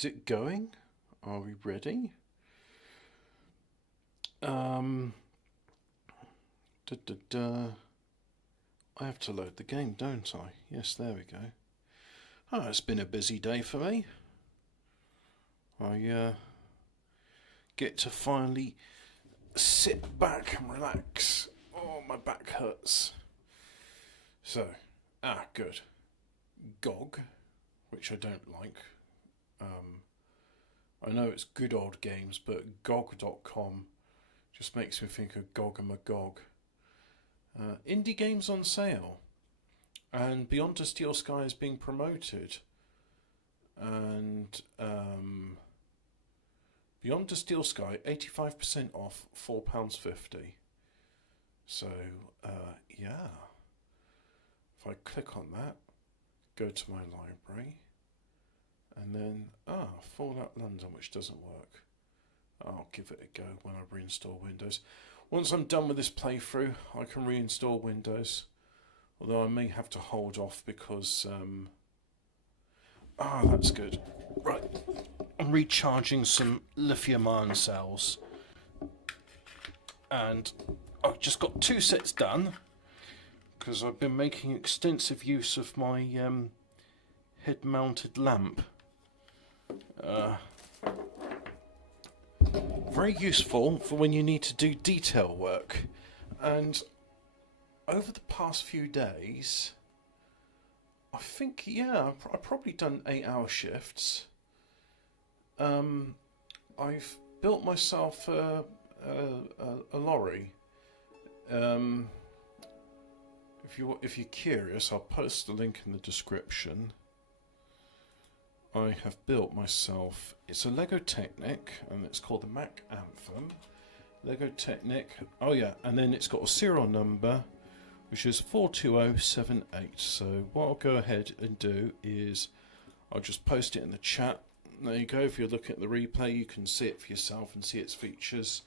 Is it going? Are we ready? Um, da, da, da. I have to load the game, don't I? Yes, there we go. Oh, it's been a busy day for me. I get to finally sit back and relax. Oh, my back hurts. So, good. GOG, which I don't like. Um, I know it's good old games, but GOG.com just makes me think of Gog and Magog. Indie games on sale, and Beyond the Steel Sky is being promoted, and Beyond the Steel Sky 85% off, £4.50. So yeah, if I click on that, go to my library, and then Fallout London, which doesn't work. I'll give it a go when I reinstall Windows. Once I'm done with this playthrough, I can reinstall Windows. Although I may have to hold off because... that's good. Right, I'm recharging some lithium-ion cells. And I've just got 2 sets done, because I've been making extensive use of my head-mounted lamp. Very useful for when you need to do detail work. And over the past few days, I think, I've probably done 8-hour shifts. I've built myself a lorry. If you're curious, I'll post the link in the description. I have built myself, it's a Lego Technic, and it's called the Mac Anthem. Lego Technic, and then it's got a serial number, which is 42078. So what I'll go ahead and do is, I'll just post it in the chat. There you go, if you're looking at the replay, you can see it for yourself and see its features.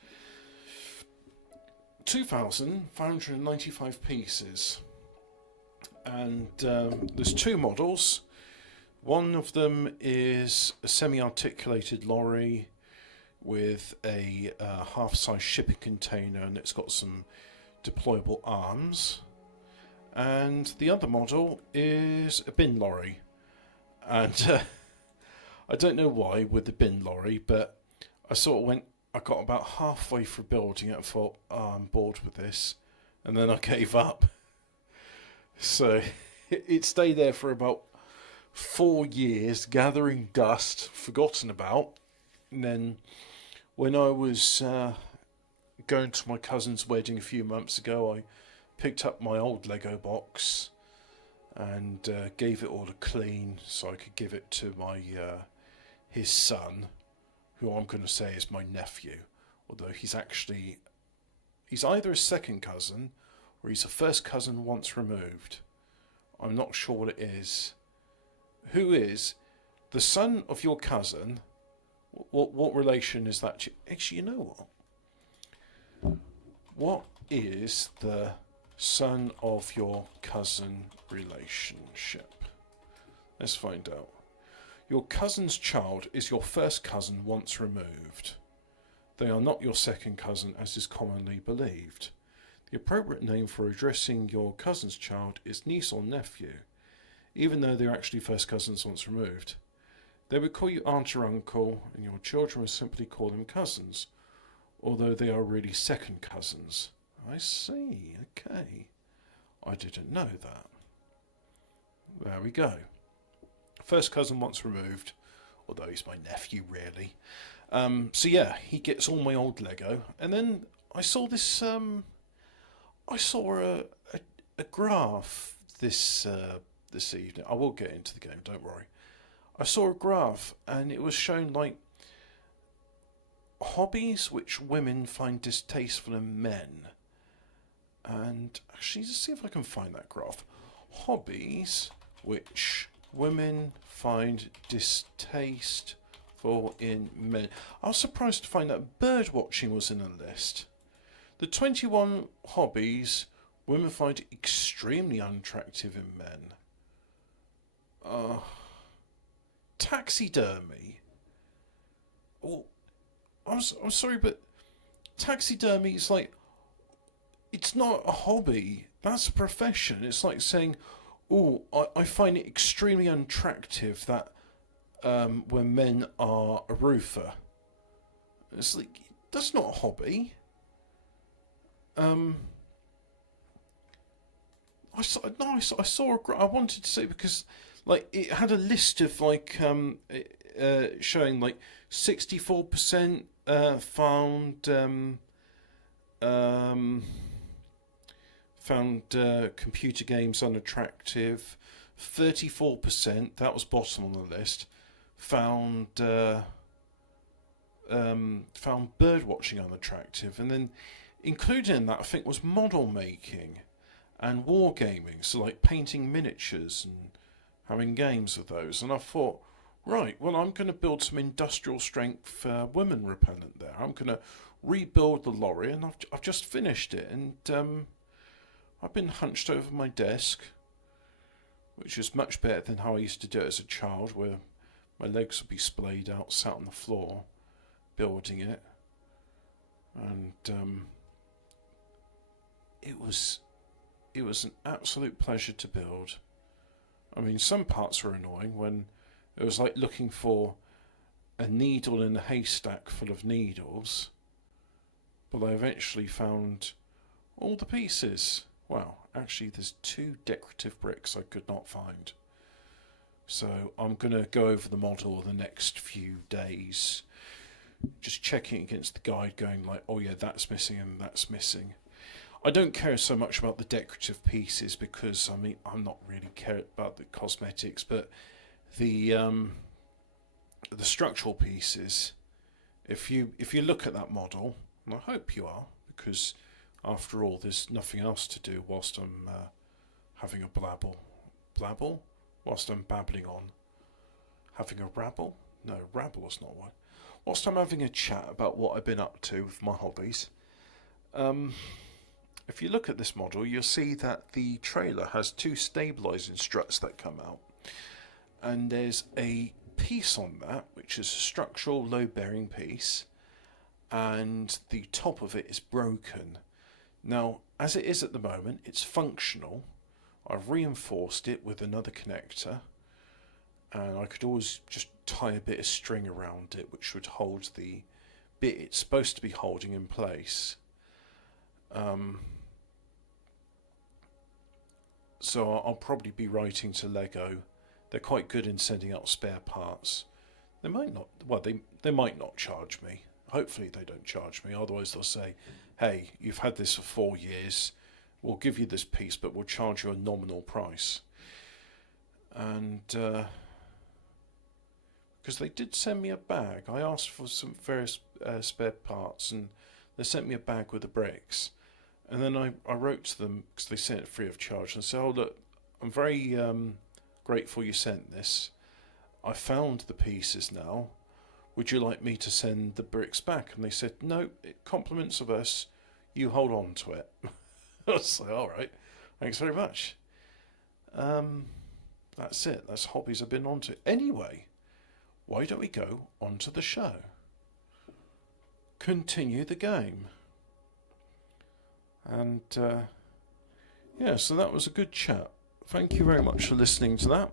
2,595 pieces. And there's 2 models. One of them is a semi-articulated lorry with a half-size shipping container, and it's got some deployable arms. And the other model is a bin lorry. And I don't know why with the bin lorry, but I got about halfway through building it and thought, I'm bored with this. And then I gave up. So it stayed there for about 4 years, gathering dust, forgotten about. And then when I was going to my cousin's wedding a few months ago, I picked up my old Lego box and gave it all a clean so I could give it to my his son, who I'm going to say is my nephew, although he's either a second cousin or he's a first cousin once removed. I'm not sure what it is. Who is the son of your cousin? What relation is that? Actually, you know what? What is the son of your cousin relationship? Let's find out. Your cousin's child is your first cousin once removed. They are not your second cousin, as is commonly believed. The appropriate name for addressing your cousin's child is niece or nephew, even though they're actually first cousins once removed. They would call you aunt or uncle, and your children would simply call them cousins, although they are really second cousins. I see, okay. I didn't know that. There we go. First cousin once removed, although he's my nephew, really. So yeah, he gets all my old Lego, and then I saw this. I saw a graph this evening. I will get into the game, don't worry. I saw a graph, and it was shown like hobbies which women find distasteful in men. And actually, let's see if I can find that graph. Hobbies which women find distasteful in men. I was surprised to find that bird watching was in a list. The 21 hobbies women find extremely unattractive in men. Taxidermy. oh, I'm sorry, but taxidermy is like, it's not a hobby. That's a profession. It's like saying, oh, I find it extremely unattractive that when men are a roofer. It's like, that's not a hobby. I saw, no, I saw I wanted to say because like it had a list of like showing like 64% found computer games unattractive. 34%, that was bottom on the list, found found bird watching unattractive, and then included in that I think was model making and wargaming, so like painting miniatures and having games of those. And I thought, right, well, I'm going to build some industrial strength women repellent there. I'm going to rebuild the lorry, and I've just finished it, and I've been hunched over my desk, which is much better than how I used to do it as a child, where my legs would be splayed out, sat on the floor, building it, and it was an absolute pleasure to build. I mean, some parts were annoying when it was like looking for a needle in a haystack full of needles, but I eventually found all the pieces. Wow, actually there's 2 decorative bricks I could not find. So I'm going to go over the model the next few days, just checking against the guide, going like, oh yeah, that's missing and that's missing. I don't care so much about the decorative pieces because I mean I'm not really care about the cosmetics, but the structural pieces. If you look at that model, and I hope you are, because after all, there's nothing else to do whilst I'm having a blabble, whilst I'm babbling on, having a rabble. No, rabble is not one. Whilst I'm having a chat about what I've been up to with my hobbies. If you look at this model, you'll see that the trailer has 2 stabilising struts that come out. And there's a piece on that, which is a structural load-bearing piece, and the top of it is broken. Now, as it is at the moment, it's functional. I've reinforced it with another connector, and I could always just tie a bit of string around it, which would hold the bit it's supposed to be holding in place. So I'll probably be writing to Lego. They're quite good in sending out spare parts. They might not. Well, they might not charge me. Hopefully they don't charge me. Otherwise they'll say, "Hey, you've had this for 4 years. We'll give you this piece, but we'll charge you a nominal price." And because they did send me a bag, I asked for some various spare parts, and they sent me a bag with the bricks. And then I wrote to them, because they sent it free of charge, and said, "Oh look, I'm very grateful you sent this. I found the pieces now. Would you like me to send the bricks back?" And they said, "No, compliments of us. You hold on to it." I was like, "All right, thanks very much." That's it. That's hobbies I've been on to. Anyway, why don't we go on to the show? Continue the game. And yeah, so that was a good chat. Thank you very much for listening to that.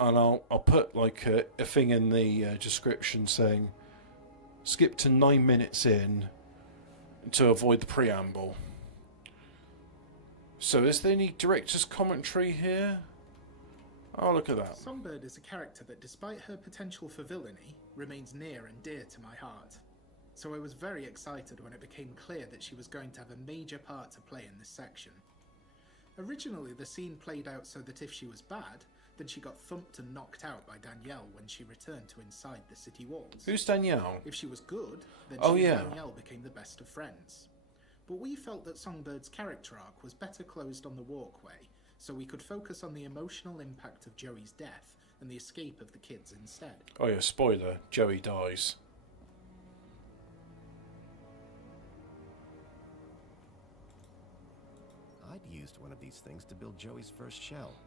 And I'll put like a thing in the description saying skip to 9 minutes in to avoid the preamble. So is there any director's commentary here? Oh, look at that. Songbird is a character that, despite her potential for villainy, remains near and dear to my heart. So I was very excited when it became clear that she was going to have a major part to play in this section. Originally, the scene played out so that if she was bad, then she got thumped and knocked out by Danielle when she returned to inside the city walls. Who's Danielle? If she was good, then she and Danielle became the best of friends. But we felt that Songbird's character arc was better closed on the walkway, so we could focus on the emotional impact of Joey's death and the escape of the kids instead. Oh yeah, spoiler, Joey dies. I'd used one of these things to build Joey's first shell.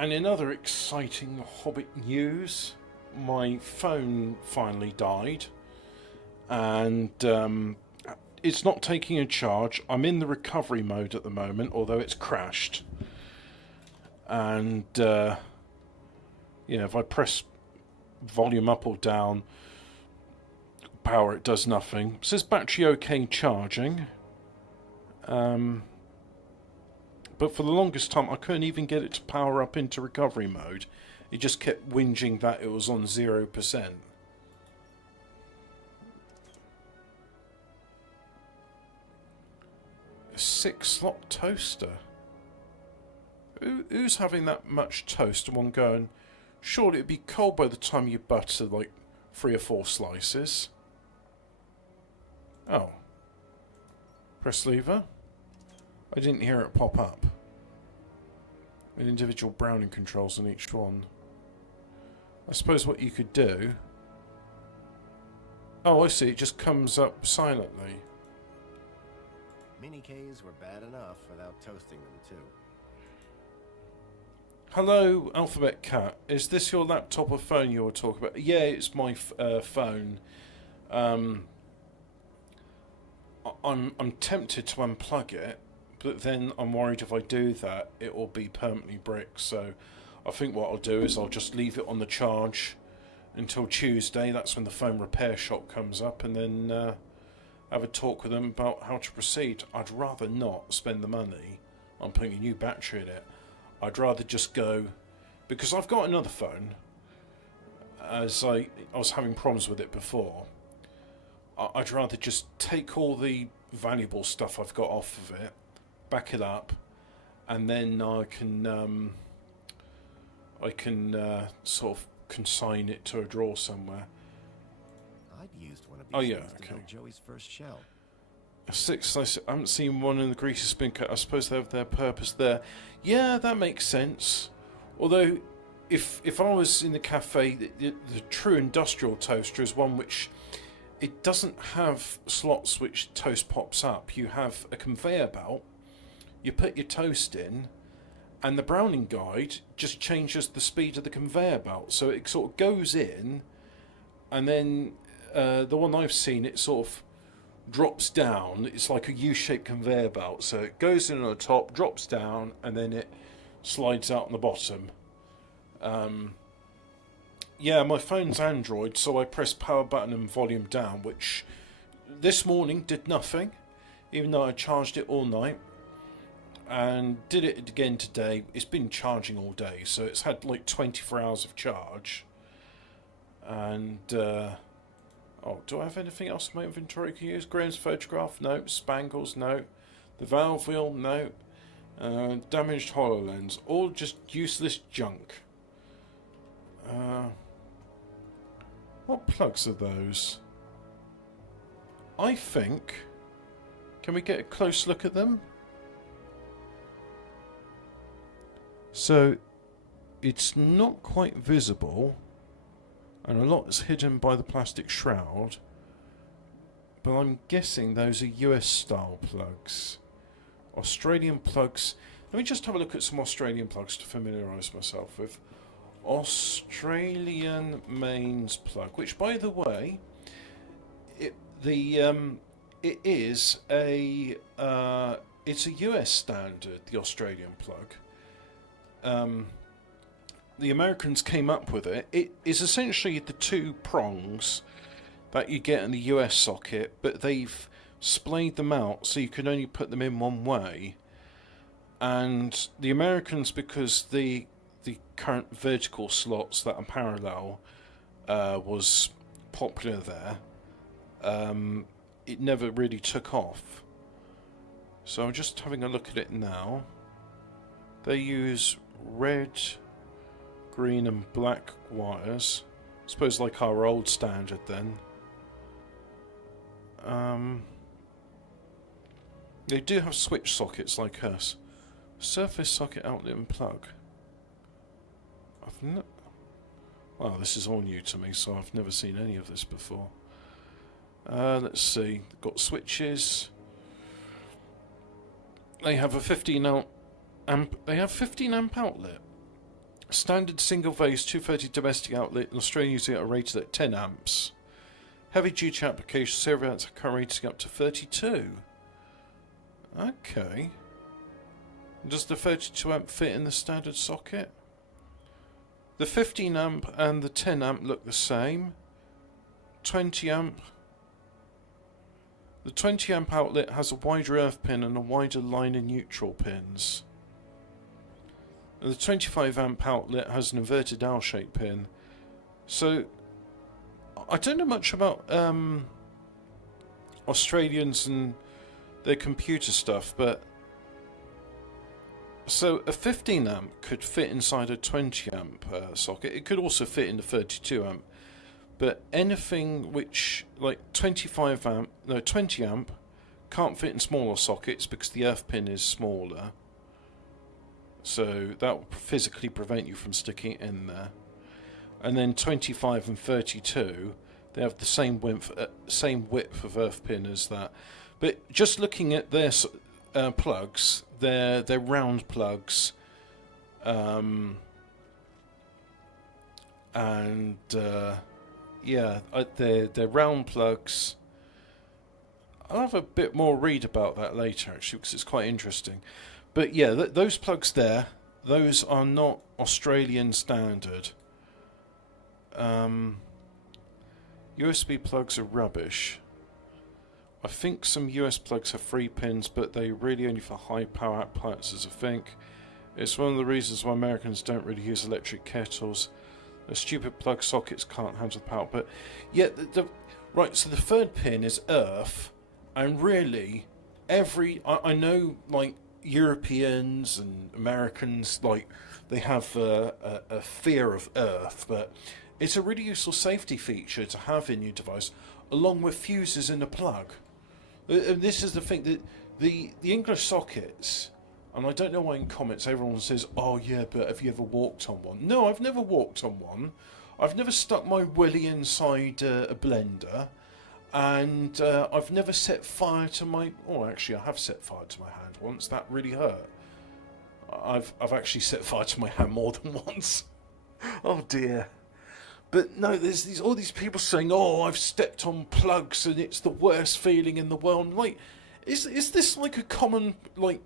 And in other exciting Hobbit news, my phone finally died, and it's not taking a charge. I'm in the recovery mode at the moment, although it's crashed. And if I press volume up or down, power, it does nothing. It says battery okay charging. But for the longest time, I couldn't even get it to power up into recovery mode. It just kept whinging that it was on 0%. A 6-slot toaster. Who's having that much toast in one go? And surely it'd be cold by the time you butter like 3 or 4 slices. Oh. Press lever. I didn't hear it pop up. With individual browning controls on each one. I suppose what you could do... Oh, I see. It just comes up silently. Mini Ks were bad enough without toasting them too. Hello, Alphabet Cat. Is this your laptop or phone you were talking about? Yeah, it's my phone. I'm tempted to unplug it, but then I'm worried if I do that, it will be permanently bricked. So I think what I'll do is I'll just leave it on the charge until Tuesday. That's when the phone repair shop comes up, and then have a talk with them about how to proceed. I'd rather not spend the money on putting a new battery in it. I'd rather just go, because I've got another phone, as I was having problems with it before. I'd rather just take all the valuable stuff I've got off of it, back it up, and then I can sort of consign it to a drawer somewhere. I'd used one of these things to build Joey's first shell. A 6, I haven't seen one in the greasy spin cut. I suppose they have their purpose there. Yeah, that makes sense. Although, if I was in the cafe, the true industrial toaster is one which it doesn't have slots which toast pops up. You have a conveyor belt. You put your toast in, and the browning guide just changes the speed of the conveyor belt. So it sort of goes in, and then the one I've seen, it sort of drops down. It's like a U-shaped conveyor belt. So it goes in on the top, drops down, and then it slides out on the bottom. Yeah, my phone's Android, so I press power button and volume down, which this morning did nothing, even though I charged it all night. And did it again today. It's been charging all day, so it's had like 24 hours of charge. And, oh, do I have anything else in my inventory I can use? Graham's photograph? No. Spangles? No. The valve wheel? No. Damaged HoloLens. All just useless junk. What plugs are those? I think... Can we get a close look at them? So, it's not quite visible, and a lot is hidden by the plastic shroud, but I'm guessing those are US style plugs. Australian plugs. Let me just have a look at some Australian plugs to familiarise myself with. Australian mains plug, which, by the way, it is a it's a US standard, the Australian plug. The Americans came up with it. It is essentially the 2 prongs that you get in the US socket, but they've splayed them out so you can only put them in one way. And the Americans, because the current vertical slots that are parallel was popular there, it never really took off. So I'm just having a look at it now. They use red, green and black wires. I suppose like our old standard then. They do have switch sockets like us. Surface socket outlet and plug. Wow, this is all new to me, so I've never seen any of this before. Let's see. Got switches. They have a 15 amp. They have 15 amp outlet. Standard single phase 230 domestic outlet in Australia using are rated at 10 amps. Heavy duty application serial outputs are currently rating up to 32. Okay. Does the 32 amp fit in the standard socket? The 15 amp and the 10 amp look the same. 20 amp. The 20 amp outlet has a wider earth pin and a wider line and neutral pins. And the 25 amp outlet has an inverted L-shaped pin. So, I don't know much about Australians and their computer stuff, but so a 15 amp could fit inside a 20 amp socket. It could also fit in the 32 amp. But anything which, like 20 amp, can't fit in smaller sockets because the earth pin is smaller. So that will physically prevent you from sticking it in there. And then 25 and 32, they have the same width of earth pin as that. But just looking at their plugs, they're round plugs, yeah, they're round plugs. I'll have a bit more read about that later, actually, because it's quite interesting. But yeah, those plugs there, those are not Australian standard. USB plugs are rubbish. I think some US plugs have 3 pins, but they really only for high power appliances, I think. It's one of the reasons why Americans don't really use electric kettles. The stupid plug sockets can't handle the power. But yeah, right, so the third pin is earth, and really, I know, like, Europeans and Americans, like, they have a fear of earth, but it's a really useful safety feature to have in your device, along with fuses in a plug. And this is the thing, that the English sockets, and I don't know why in comments everyone says, oh yeah, but have you ever walked on one? No, I've never walked on one. I've never stuck my willy inside a blender, and I've never set fire to my... Oh, actually, I have set fire to my hand once. That really hurt. I've actually set fire to my hand more than once. Oh dear. But no, there's all these people saying, oh, I've stepped on plugs and it's the worst feeling in the world. Like, is this like a common, like,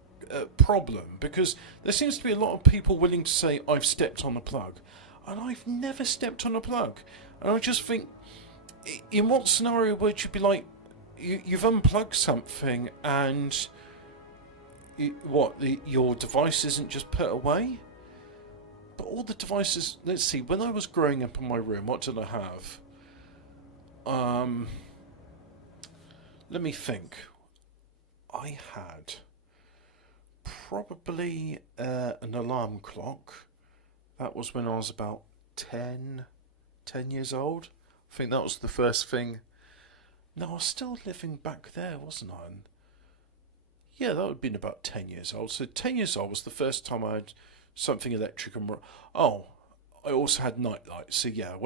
problem? Because there seems to be a lot of people willing to say, I've stepped on a plug. And I've never stepped on a plug. And I just think, in what scenario would you be like, you've unplugged something and your device isn't just put away? But all the devices, let's see, when I was growing up in my room, what did I have? Let me think. I had probably an alarm clock. That was when I was about 10 years old. I think that was the first thing. No, I was still living back there, wasn't I? Yeah, that would have been about 10 years old. So 10 years old was the first time I had something electric and... Oh, I also had night lights. So yeah,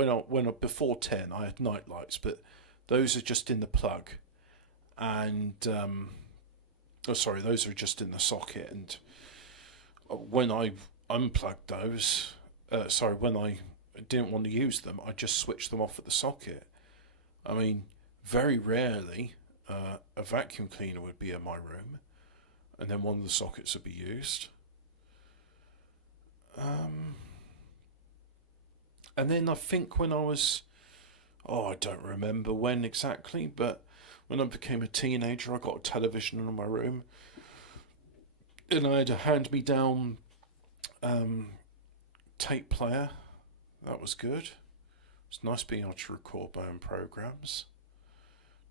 before 10, I had night lights, but those are just in the plug. And... those are just in the socket. And when I unplugged those... when I didn't want to use them, I just switched them off at the socket. I mean, very rarely a vacuum cleaner would be in my room, and then one of the sockets would be used. And then I think when I was, I don't remember when exactly, but when I became a teenager, I got a television in my room, and I had a hand-me-down tape player. That was good. It's nice being able to record my own programs.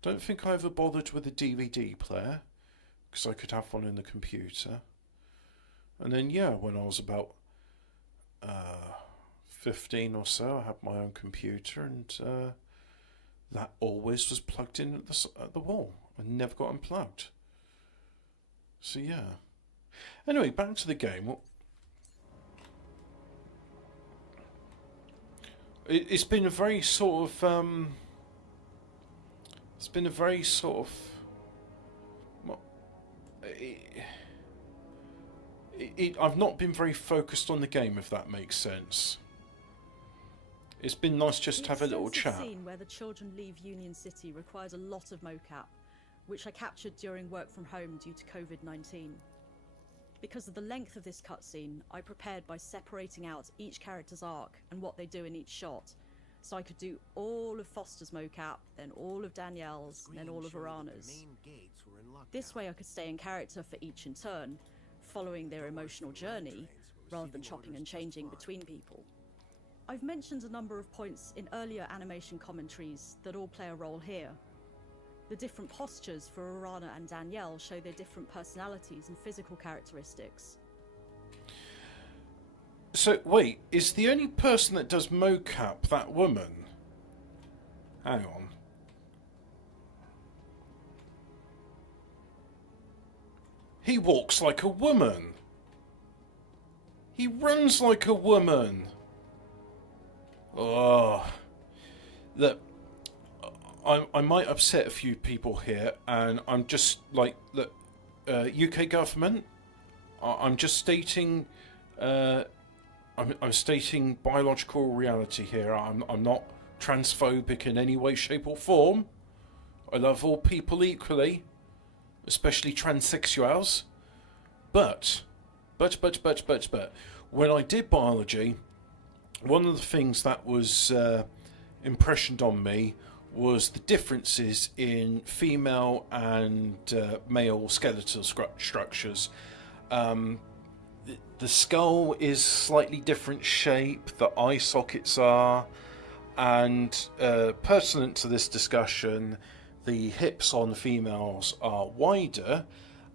Don't think I ever bothered with a DVD player, because I could have one in the computer. And then, yeah, when I was about 15 or so, I had my own computer, and that always was plugged in at the wall and never got unplugged. So, yeah. Anyway, back to the game. It's been a very sort of... it's been a very sort of... I've not been very focused on the game, if that makes sense. It's been nice just to have a little chat. The scene where the children leave Union City requires a lot of mocap, which I captured during work from home due to COVID-19. Because of the length of this cutscene, I prepared by separating out each character's arc and what they do in each shot, so I could do all of Foster's mocap, then all of Danielle's, then all of Arana's. This way I could stay in character for each in turn, following their emotional journey, rather than chopping and changing between people. I've mentioned a number of points in earlier animation commentaries that all play a role here. The different postures for Arana and Danielle show their different personalities and physical characteristics. So, wait, is the only person that does mocap that woman? Hang on. He walks like a woman. He runs like a woman. Oh, look, I might upset a few people here, and I'm just like, look, UK government. I'm just stating, I'm stating biological reality here. I'm not transphobic in any way, shape, or form. I love all people equally, especially transsexuals. But, when I did biology, one of the things that was impressioned on me was the differences in female and male skeletal structures. The skull is slightly different shape, the eye sockets are, and pertinent to this discussion, the hips on females are wider,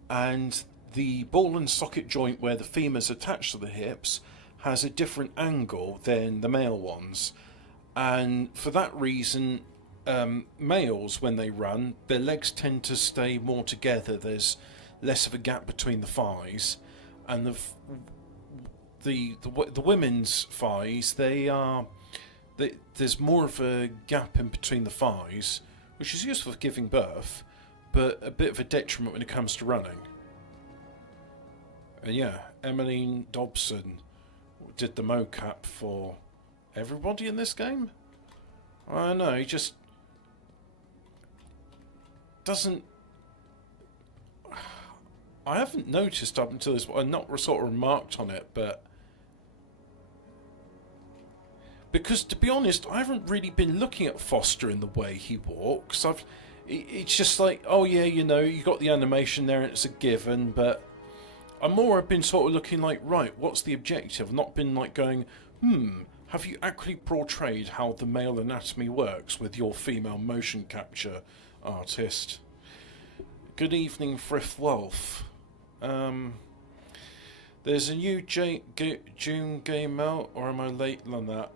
and the ball and socket joint where the femurs attached to the hips has a different angle than the male ones. And for that reason, males, when they run, their legs tend to stay more together. There's less of a gap between the thighs, and the women's thighs, there's more of a gap in between the thighs, which is useful for giving birth, but a bit of a detriment when it comes to running. And yeah, Emmeline Dobson did the mocap for everybody in this game. I don't know, he just doesn't. I haven't noticed up until this point. I've not sort of remarked on it, but because to be honest, I haven't really been looking at Foster in the way he walks. It's just like, oh yeah, you know, you got the animation there and it's a given, but I've been sort of looking like, right, what's the objective? I've not been like going, have you actually portrayed how the male anatomy works with your female motion capture artist? Good evening, Frith Wolf. There's a new June game out, or am I late on that?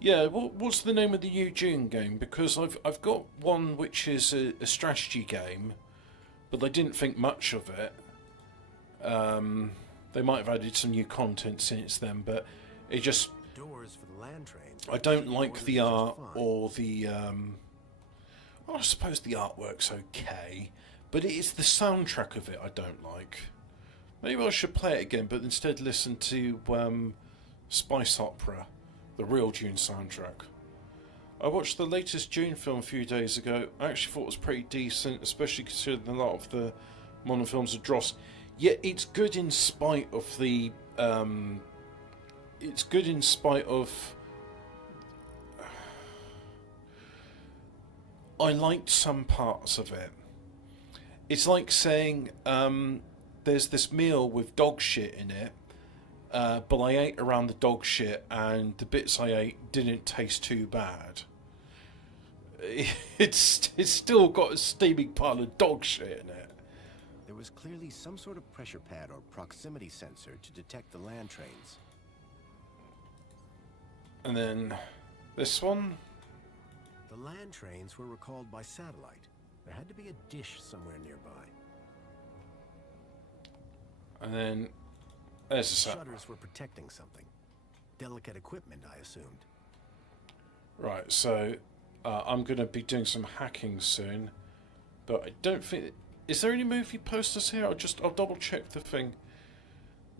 Yeah, what's the name of the new June game? Because I've got one which is a strategy game, but I didn't think much of it. They might have added some new content since then, but it just, Doors for the land trains. I don't like the art or the well, I suppose the artwork's okay, but it is the soundtrack of it I don't like. Maybe I should play it again, but instead listen to Spice Opera, the real Dune soundtrack. I watched the latest Dune film a few days ago. I actually thought it was pretty decent, especially considering a lot of the modern films are dross. Yet it's good in spite of the. It's good in spite of. I liked some parts of it. It's like saying there's this meal with dog shit in it, but I ate around the dog shit and the bits I ate didn't taste too bad. It's still got a steaming pile of dog shit in it. There was clearly some sort of pressure pad or proximity sensor to detect the land trains. And then this one. The land trains were recalled by satellite. There had to be a dish somewhere nearby. And then there's a Shutters were protecting something. Delicate equipment, I assumed. Right, so I'm going to be doing some hacking soon, but I don't think is there any movie posters here? I'll double check the thing.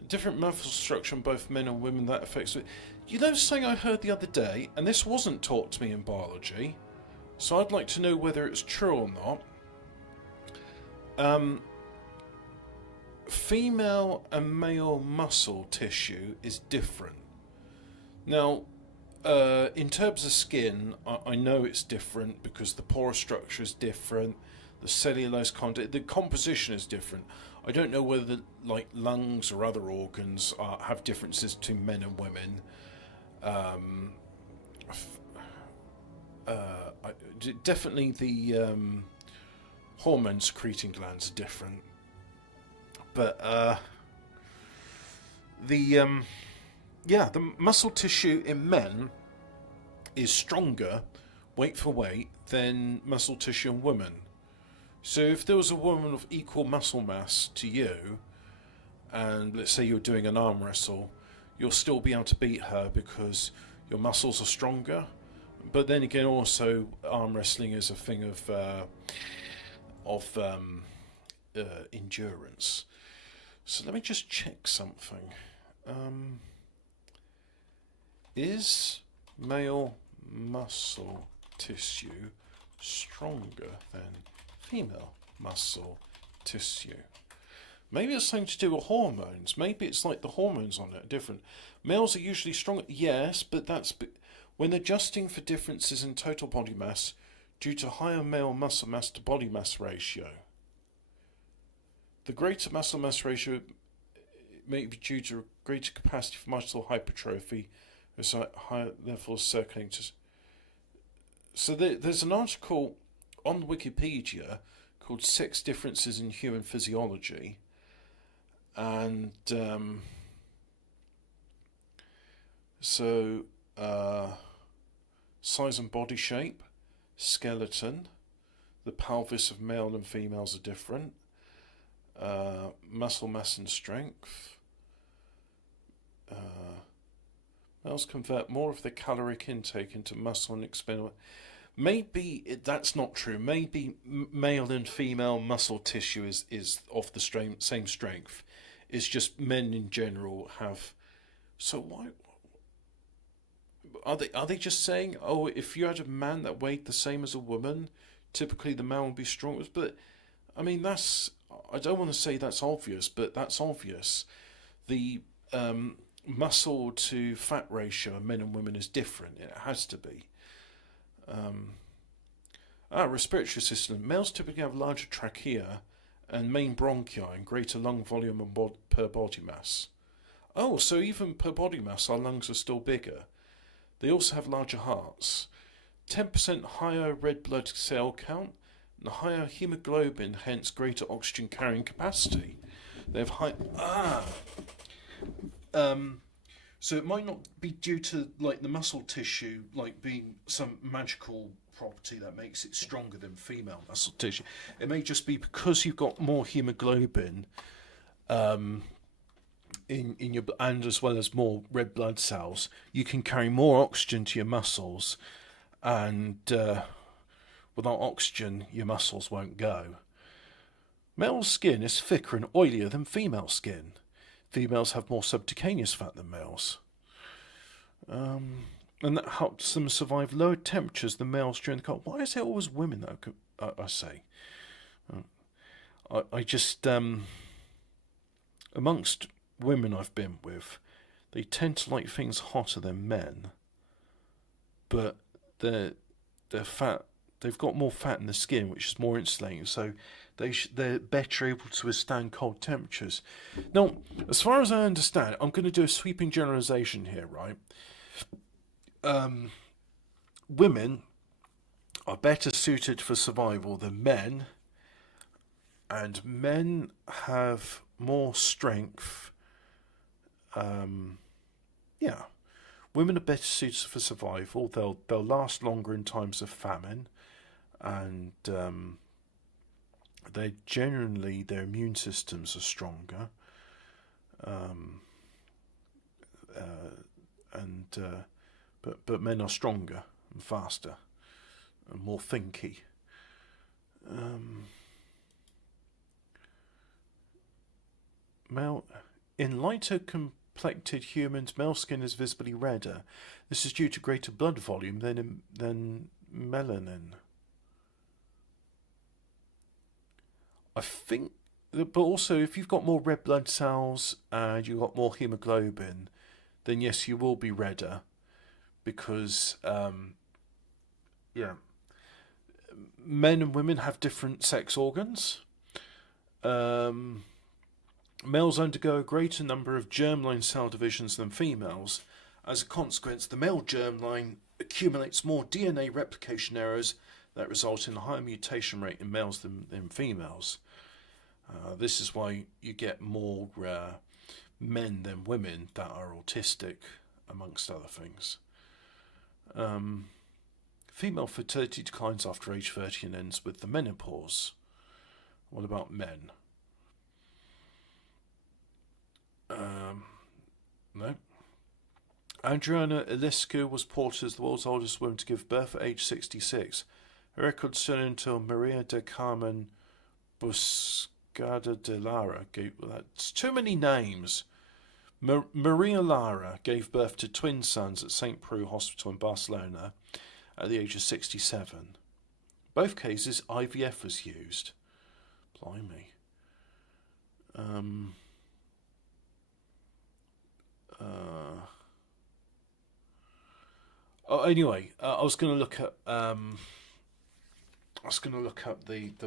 Different muscle structure on both men and women that affects it. You know, something I heard the other day, and this wasn't taught to me in biology, so I'd like to know whether it's true or not. Female and male muscle tissue is different. Now, in terms of skin, I know it's different because the pore structure is different, the cellulose content, the composition is different. I don't know whether like lungs or other organs have differences between men and women. Definitely the hormone secreting glands are different, but the muscle tissue in men is stronger, weight for weight, than muscle tissue in women. So if there was a woman of equal muscle mass to you, and let's say you're doing an arm wrestle, you'll still be able to beat her because your muscles are stronger. But then again, also arm wrestling is a thing of endurance. So let me just check something. Is male muscle tissue stronger than female muscle tissue? Maybe it's something to do with hormones. Maybe it's like the hormones on it are different. Males are usually stronger, yes, but that's when adjusting for differences in total body mass due to higher male muscle mass to body mass ratio. The greater muscle mass ratio may be due to greater capacity for muscle hypertrophy, as a higher level of circulating. So there's an article on Wikipedia called Sex Differences in Human Physiology, and size and body shape, skeleton, the pelvis of male and females are different, muscle mass and strength. Males convert more of their caloric intake into muscle and expend. Maybe that's not true. Maybe male and female muscle tissue is of the same strength. It's just men in general have. So why are they just saying, oh, if you had a man that weighed the same as a woman, typically the man would be stronger? But I mean, I don't want to say that's obvious, but that's obvious. The muscle to fat ratio in men and women is different. It has to be. Respiratory system. Males typically have larger trachea and main bronchi and greater lung volume and per body mass. Oh, so even per body mass, our lungs are still bigger. They also have larger hearts. 10% higher red blood cell count and higher hemoglobin, hence greater oxygen carrying capacity. They have high. So it might not be due to like the muscle tissue like being some magical property that makes it stronger than female muscle tissue. It may just be because you've got more hemoglobin in your, and as well as more red blood cells, you can carry more oxygen to your muscles, and without oxygen your muscles won't go. Male skin is thicker and oilier than female skin. Females have more subcutaneous fat than males. And that helps them survive lower temperatures than males during the cold. Why is it always women, though, I say? I just, amongst women I've been with, they tend to like things hotter than men. But they're fat. They've got more fat in the skin, which is more insulating, so they're better able to withstand cold temperatures. Now, as far as I understand, I'm going to do a sweeping generalization here, right? Women are better suited for survival than men, and men have more strength. Women are better suited for survival. They'll last longer in times of famine, and they generally, their immune systems are stronger, but men are stronger and faster and more thinky. Male in lighter complected humans, male skin is visibly redder. This is due to greater blood volume than melanin. I think, but also if you've got more red blood cells and you've got more hemoglobin, then yes, you will be redder, because men and women have different sex organs. Males undergo a greater number of germline cell divisions than females. As a consequence, the male germline accumulates more DNA replication errors that result in a higher mutation rate in males than females. This is why you get more men than women that are autistic, amongst other things. Female fertility declines after age 30 and ends with the menopause. What about men? No. Adriana Iliescu was portrayed as the world's oldest woman to give birth at age 66. Her record stood until Maria de Carmen Buscada de Lara gave... That's too many names. Maria Lara gave birth to twin sons at St. Preux Hospital in Barcelona at the age of 67. Both cases, IVF was used. Blimey. Anyway, I was going to look at. I was going to look up the. I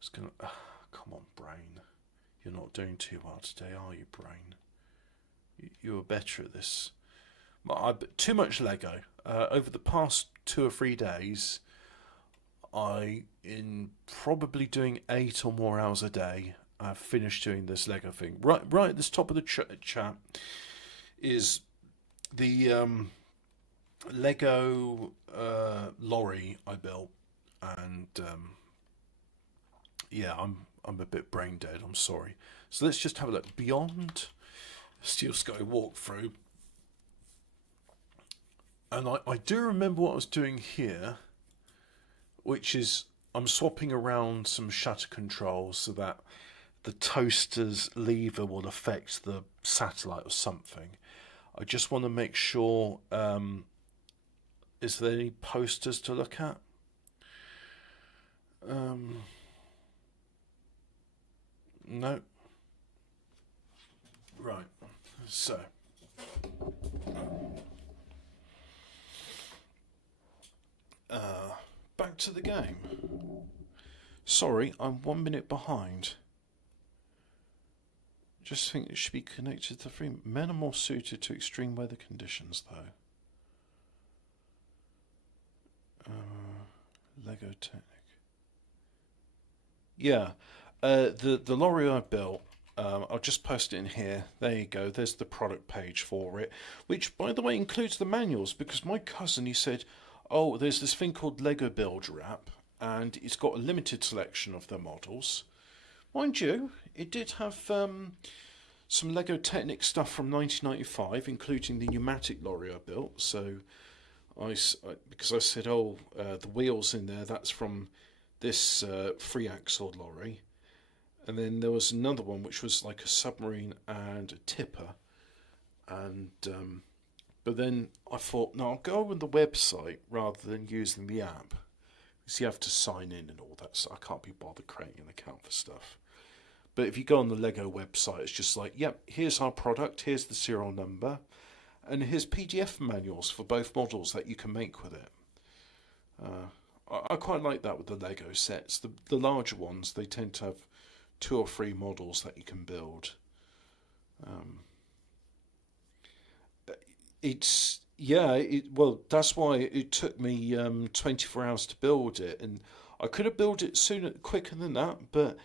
was going to. Come on, brain. You're not doing too well today, are you, brain? You were better at this. Too much Lego. Over the past 2 or 3 days, in probably doing 8 or more hours a day, I've finished doing this Lego thing. Right at the top of the chat is the Lego lorry I built, and I'm a bit brain dead. I'm sorry. So let's just have a look. Beyond Steel Sky walkthrough, and I do remember what I was doing here, which is I'm swapping around some shutter controls so that the toaster's lever will affect the satellite or something. I just want to make sure, is there any posters to look at? No. Right, so. Back to the game. Sorry, I'm 1 minute behind. Just think it should be connected to free. Men are more suited to extreme weather conditions, though. Lego Technic. Yeah, the lorry I built. I'll just post it in here. There you go. There's the product page for it, which, by the way, includes the manuals. Because my cousin, he said, "Oh, there's this thing called Lego Builder app, and it's got a limited selection of the models." Mind you, it did have some Lego Technic stuff from 1995, including the pneumatic lorry I built. So, because I said, the wheels in there, that's from this 3-axle lorry. And then there was another one which was like a submarine and a tipper. And but then I thought, no, I'll go on the website rather than using the app. Because you have to sign in and all that, so I can't be bothered creating an account for stuff. But if you go on the Lego website, it's just like, yep, here's our product, here's the serial number, and here's PDF manuals for both models that you can make with it. I quite like that with the Lego sets. The larger ones, they tend to have 2 or 3 models that you can build. That's why it took me 24 hours to build it, and I could have built it quicker than that, but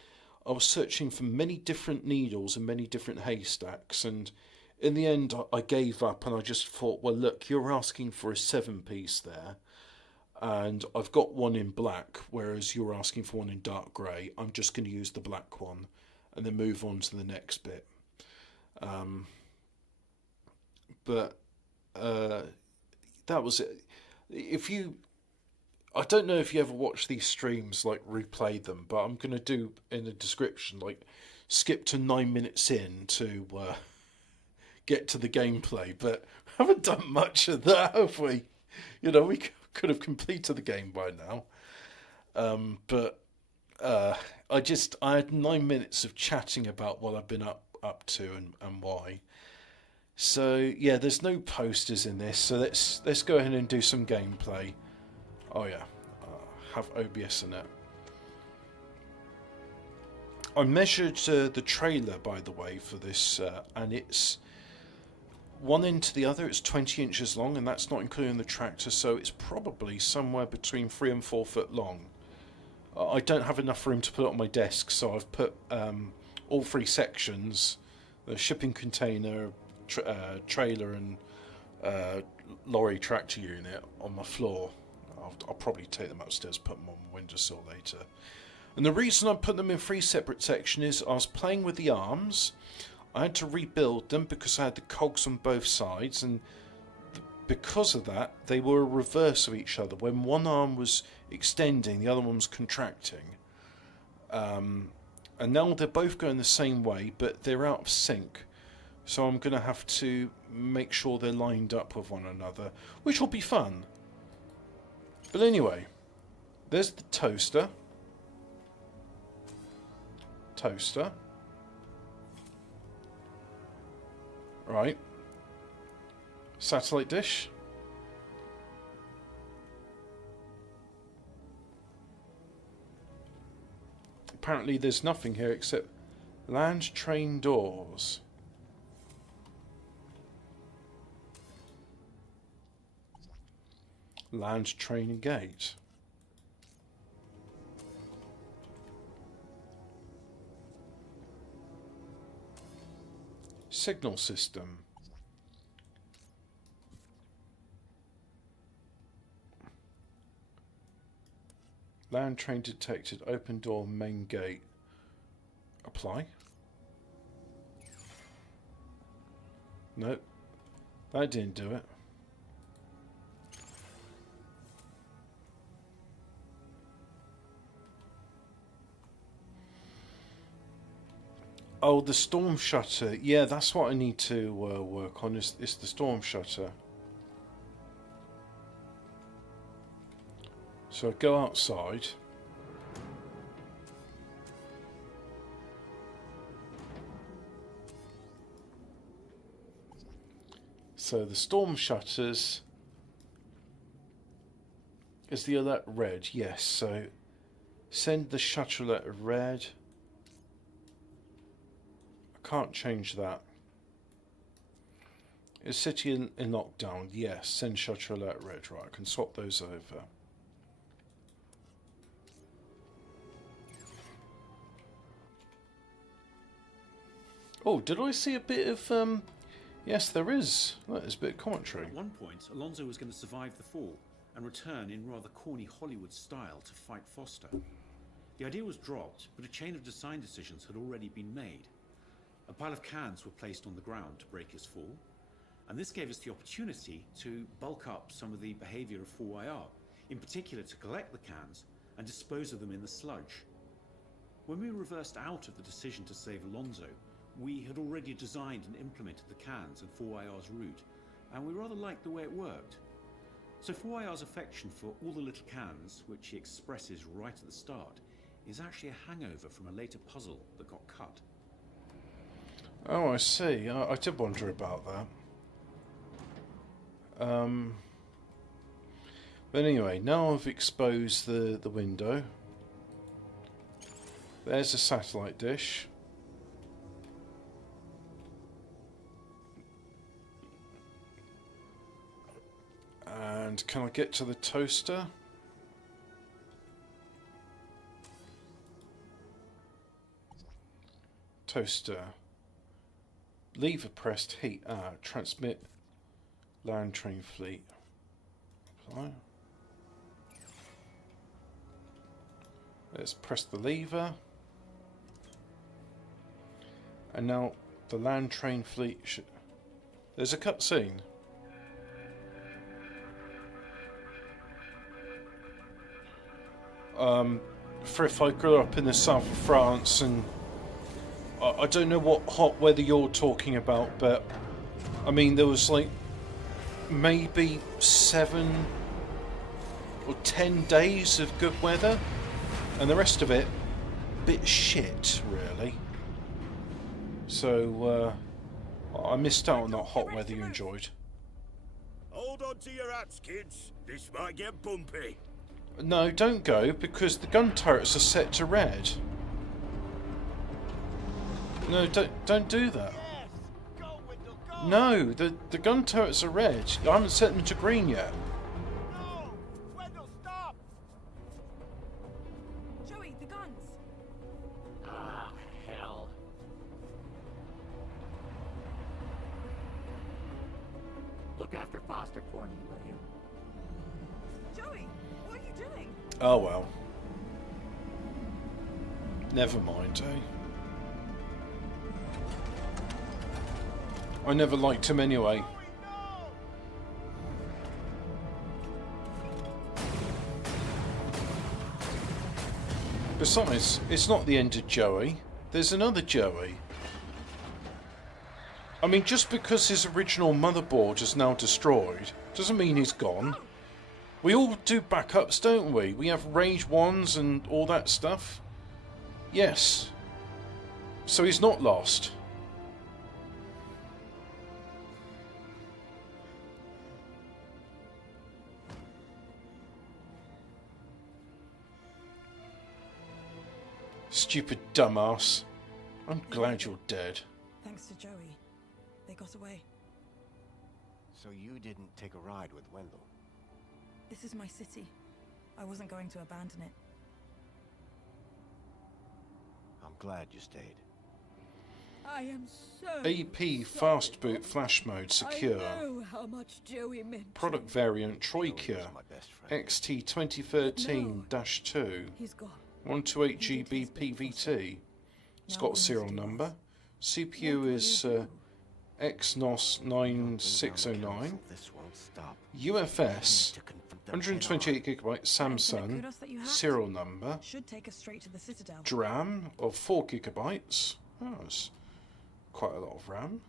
I was searching for many different needles and many different haystacks, and in the end I gave up, and I just thought, well, look, you're asking for a 7-piece there, and I've got one in black, whereas you're asking for one in dark grey. I'm just going to use the black one and then move on to the next bit. That was it. I don't know if you ever watch these streams, like replay them, but I'm going to do in the description, like skip to 9 minutes in to get to the gameplay, but haven't done much of that, have we? You know, we could have completed the game by now. But I had 9 minutes of chatting about what I've been up to and why. So yeah, there's no posters in this, so let's go ahead and do some gameplay. Oh yeah, have OBS in it. I measured the trailer, by the way, for this, and it's one end to the other. It's 20 inches long, and that's not including the tractor, so it's probably somewhere between 3 and 4 foot long. I don't have enough room to put it on my desk, so I've put all 3 sections, the shipping container, trailer and lorry tractor unit, on my floor. I'll probably take them upstairs, put them on the windowsill later. And the reason I put them in 3 separate sections is I was playing with the arms. I had to rebuild them because I had the cogs on both sides, and because of that, they were a reverse of each other. When one arm was extending, the other one was contracting. And now they're both going the same way, but they're out of sync. So I'm going to have to make sure they're lined up with one another, which will be fun. But anyway, there's the toaster. Right. Satellite dish. Apparently there's nothing here except land train doors. Land train gate. Signal system. Land train detected. Open door, main gate. Apply. Nope. That didn't do it. Oh, the storm shutter. Yeah, that's what I need to work on, is the storm shutter. So I go outside. So the storm shutters. Is the alert red? Yes, so send the shutter alert red. Can't change that. Is city in lockdown? Yes. Send shutter alert red. Right, I can swap those over. Oh, did I see a bit of yes, there is. There's a bit of commentary. At one point, Alonzo was going to survive the fall and return in rather corny Hollywood style to fight Foster. The idea was dropped, but a chain of design decisions had already been made. A pile of cans were placed on the ground to break his fall, and this gave us the opportunity to bulk up some of the behaviour of 4IR, in particular to collect the cans and dispose of them in the sludge. When we reversed out of the decision to save Alonzo, we had already designed and implemented the cans and 4IR's route, and we rather liked the way it worked. So 4IR's affection for all the little cans, which he expresses right at the start, is actually a hangover from a later puzzle that got cut. Oh, I see. I did wonder about that. But anyway, now I've exposed the window. There's a satellite dish. And can I get to the toaster? Toaster. Lever pressed, heat. Transmit land train fleet. Apply. Let's press the lever. And now the land train fleet should... There's a cutscene. for if I grew up in the south of France, and I don't know what hot weather you're talking about, but I mean there was like maybe 7 or 10 days of good weather, and the rest of it bit shit, really. So I missed out on that hot weather you enjoyed. Hold on to your hats, kids. This might get bumpy. No, don't go, because the gun turrets are set to red. No, don't do that. Yes! Go, Wendell, go! No, the gun turrets are red. I haven't set them to green yet. No! Wendell, stop! Joey, the guns. Ah, hell. Look after Foster for me, will you? Joey, what are you doing? Oh well. Never mind, eh? I never liked him anyway. Besides, it's not the end of Joey. There's another Joey. I mean, just because his original motherboard is now destroyed, doesn't mean he's gone. We all do backups, don't we? We have Rage 1s and all that stuff. Yes. So he's not lost. Stupid dumbass. I'm glad you're dead. Thanks to Joey. They got away. So you didn't take a ride with Wendell? This is my city. I wasn't going to abandon it. I'm glad you stayed. I am so AP Fast Boot Flash Mode Secure. I know how much Joey meant. Product variant Joey Troika was my best friend. XT 2013-2 He's gone. 128GB PVT. It's got a serial number. CPU is Exynos 9609. This won't stop. UFS To confront them head 128GB Samsung Kudos that you had. serial number. Should take us straight to the Citadel. DRAM of 4GB. Oh, that's quite a lot of RAM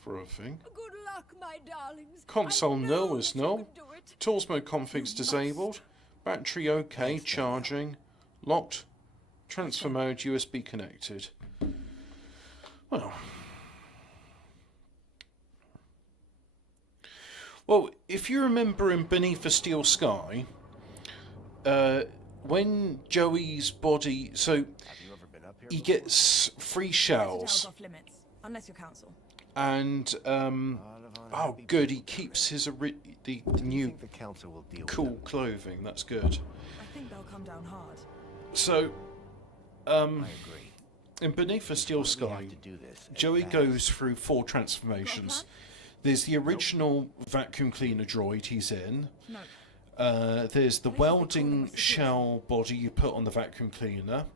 for a thing. Good luck, my darlings. Console I know null is that you null. can do it. Tools mode configs disabled. Battery OK, charging. Locked. Transfer mode USB connected. Well, if you remember in Beneath the Steel Sky, when Joey's body, so Have you ever been up here he before? gets free Citadel's shells, off limits, unless you're council. and A lot of oh, unhappy good, he people keeps his the What do you new think the council will deal with cool them? clothing. That's good. I think they'll come down hard. So, I agree. in Beneath the Steel We Sky, have to do this Joey fast. goes through 4 transformations. There's the original vacuum cleaner droid he's in. No. There's the What is it they call them welding with the shell body you put on the vacuum cleaner.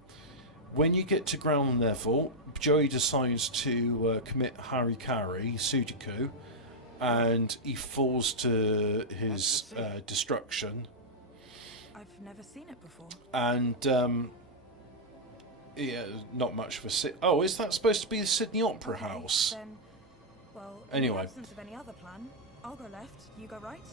When you get to ground level, Joey decides to commit harikari, Sudoku, and he falls to his destruction. I've never seen it before. And yeah, not much of a Oh, is that supposed to be the Sydney Opera Okay, House? Then, well, Anyway. in the absence of any other plan, I'll go left, you go right.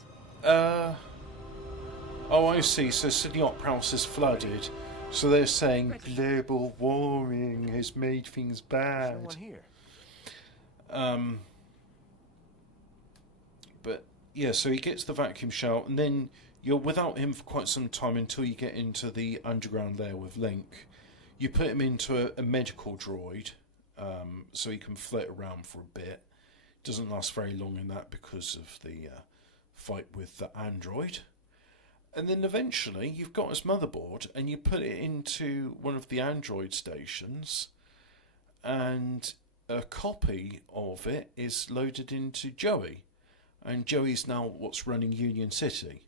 Oh, I see. So Sydney Opera House is flooded. So they're saying global warming has made things There's bad. no one here. But yeah, so he gets the vacuum shell, and then you're without him for quite some time until you get into the underground layer with Link. You put him into a medical droid, so he can float around for a bit. Doesn't last very long in that because of the fight with the android. And then eventually you've got his motherboard and you put it into one of the android stations, and a copy of it is loaded into Joey. And Joey's now what's running Union City.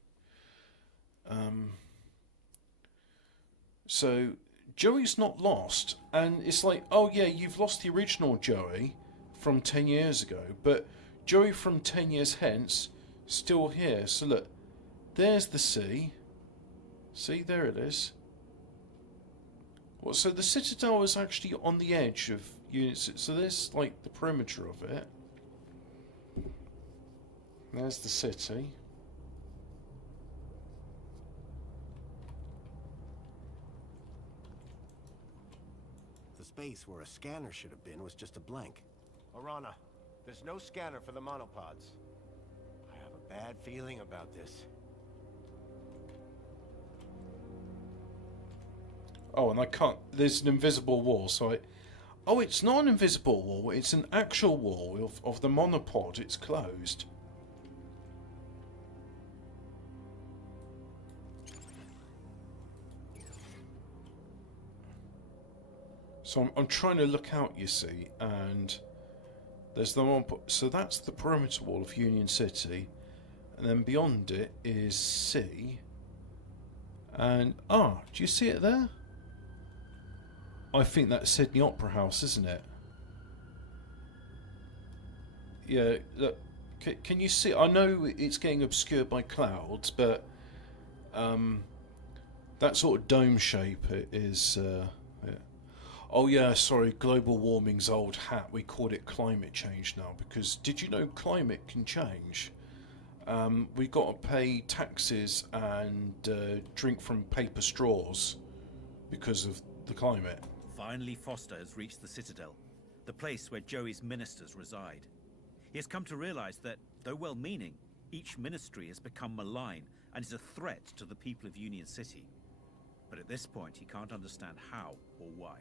So Joey's not lost, and it's like, oh yeah, you've lost the original Joey from 10 years ago, but Joey from 10 years hence still here. So look, there's the sea. See, there it is. Well, so the Citadel is actually on the edge of units. So there's like the perimeter of it. There's the city. The space where a scanner should have been was just a blank. Arana, there's no scanner for the monopods. I have a bad feeling about this. Oh, and I can't. There's an invisible wall, so I. Oh, it's not an invisible wall. It's an actual wall of the monopod. It's closed. So I'm trying to look out, you see, and there's the one. So that's the perimeter wall of Union City, and then beyond it is C. And do you see it there? I think that's Sydney Opera House, isn't it? Yeah. Look, can you see? I know it's getting obscured by clouds, but that sort of dome shape is. Yeah. Oh yeah, sorry, global warming's old hat. We call it climate change now because did you know climate can change? We got to pay taxes and drink from paper straws because of the climate. Finally, Foster has reached the Citadel, the place where Joey's ministers reside. He has come to realize that, though well-meaning, each ministry has become malign and is a threat to the people of Union City. But at this point, he can't understand how or why.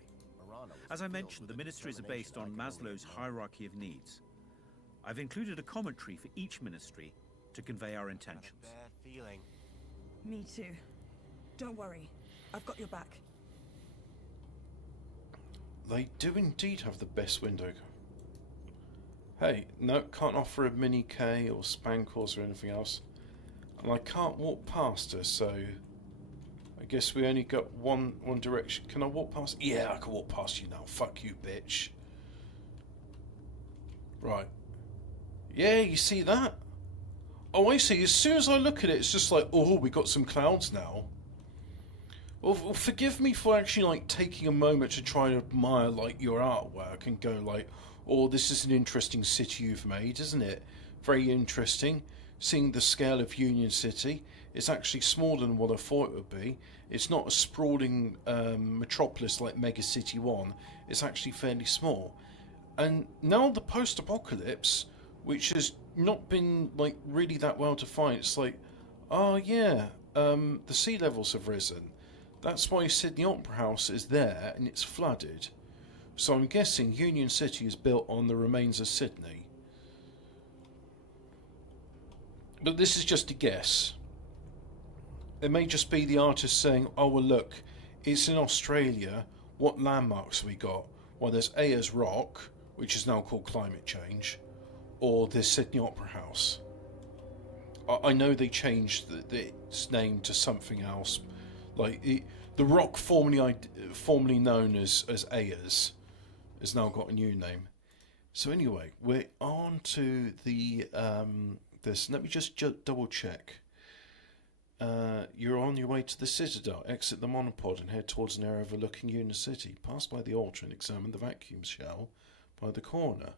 As I mentioned, the ministries are based on Maslow's hierarchy of needs. I've included a commentary for each ministry to convey our intentions. Bad feeling. Me too. Don't worry. I've got your back. They do indeed have the best window. Hey, no, can't offer a mini K or spankles or anything else. And I can't walk past her, so I guess we only got one direction. Can I walk past? Yeah, I can walk past you now. Fuck you, bitch. Right. Yeah, you see that? Oh, I see. As soon as I look at it, it's just like, oh, we got some clouds now. Well, forgive me for actually like taking a moment to try and admire like your artwork and go like, oh, this is an interesting city you've made, isn't it? Very interesting. Seeing the scale of Union City, it's actually smaller than what I thought it would be. It's not a sprawling metropolis like Mega City 1. It's actually fairly small. And now the post-apocalypse, which has not been like really that well defined, it's like, oh yeah, the sea levels have risen. That's why Sydney Opera House is there and it's flooded. So I'm guessing Union City is built on the remains of Sydney. But this is just a guess. It may just be the artist saying, oh well look, it's in Australia, what landmarks have we got? Well, there's Ayers Rock, which is now called Climate Change, or there's Sydney Opera House. I know they changed its name to something else. Like the rock formerly known as Ayers has now got a new name. So anyway, we're on to the this. Let me just double check. You're on your way to the Citadel. Exit the monopod and head towards an area overlooking Union City. Pass by the altar and examine the vacuum shell by the corner.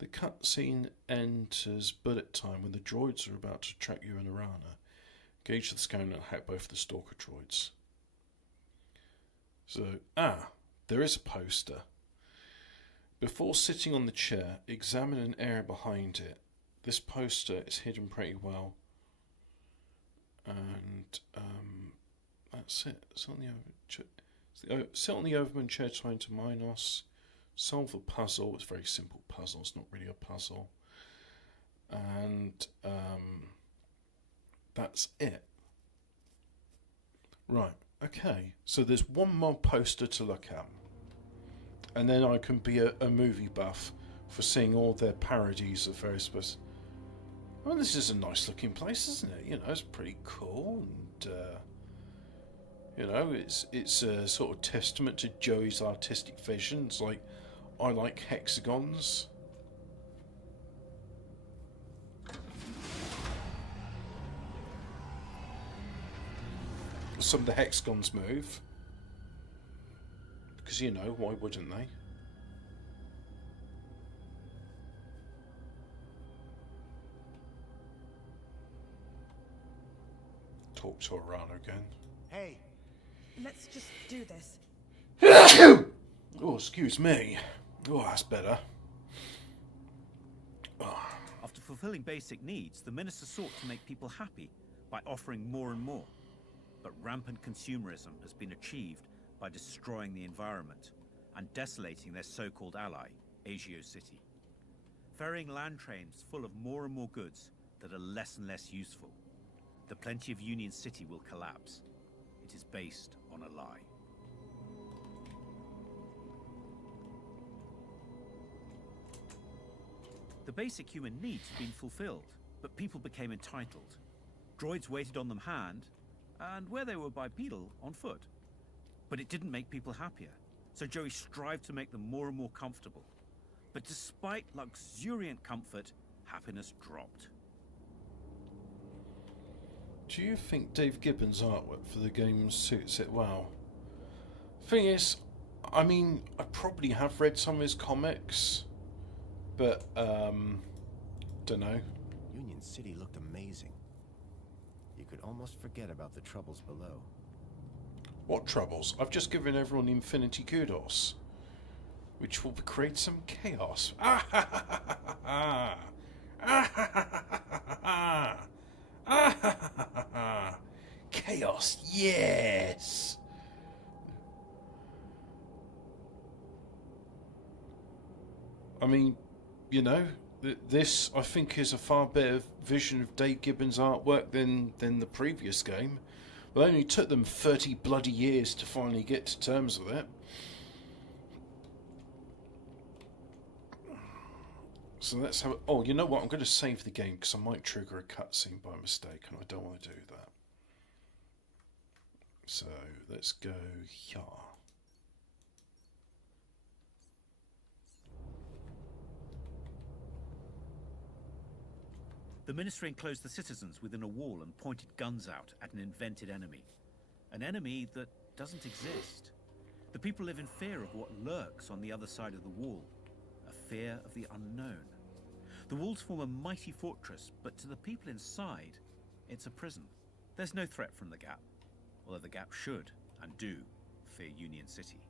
The cutscene enters bullet time when the droids are about to track you in Arana. Gauge the scanner and hack both the stalker droids. So, there is a poster. Before sitting on the chair, examine an area behind it. This poster is hidden pretty well. And that's it. Sit on the Overman chair trying to Minos. Solve a puzzle. It's a very simple puzzle. It's not really a puzzle. And that's it. Right. Okay. So there's one more poster to look at. And then I can be a movie buff for seeing all their parodies of various... Well, this is a nice looking place, isn't it? You know, it's pretty cool. And, you know, it's a sort of testament to Joey's artistic vision. It's like, I like hexagons. Some of the hexagons move. Because, you know, why wouldn't they? Talk to Arana again. Hey, Let's just do this. Oh, excuse me. Oh, that's better. After fulfilling basic needs, the minister sought to make people happy by offering more and more. But rampant consumerism has been achieved by destroying the environment and desolating their so-called ally, Agio City. Ferrying land trains full of more and more goods that are less and less useful. The plenty of Union City will collapse. It is based on a lie. The basic human needs have been fulfilled, but people became entitled. Droids waited on them hand, and where they were bipedal, on foot. But it didn't make people happier, so Joey strived to make them more and more comfortable. But despite luxuriant comfort, happiness dropped. Do you think Dave Gibbons' artwork for the game suits it well? Thing is, I mean, I probably have read some of his comics, but, don't know. Union City looked amazing. You could almost forget about the troubles below. What troubles? I've just given everyone Infinity Kudos, which will create some chaos. Ah ha ha ha ha ha! Ah ha ha ha ha ha! Ah ha ha ha ha! Chaos, yes! I mean, you know, this I think is a far better vision of Dave Gibbons' artwork than the previous game. It only took them 30 bloody years to finally get to terms with it. So let's have... Oh, you know what? I'm going to save the game because I might trigger a cutscene by mistake and I don't want to do that. So let's go here. The ministry enclosed the citizens within a wall and pointed guns out at an invented enemy. An enemy that doesn't exist. The people live in fear of what lurks on the other side of the wall. A fear of the unknown. The walls form a mighty fortress, but to the people inside, it's a prison. There's no threat from the Gap, although the Gap should, and do, fear Union City.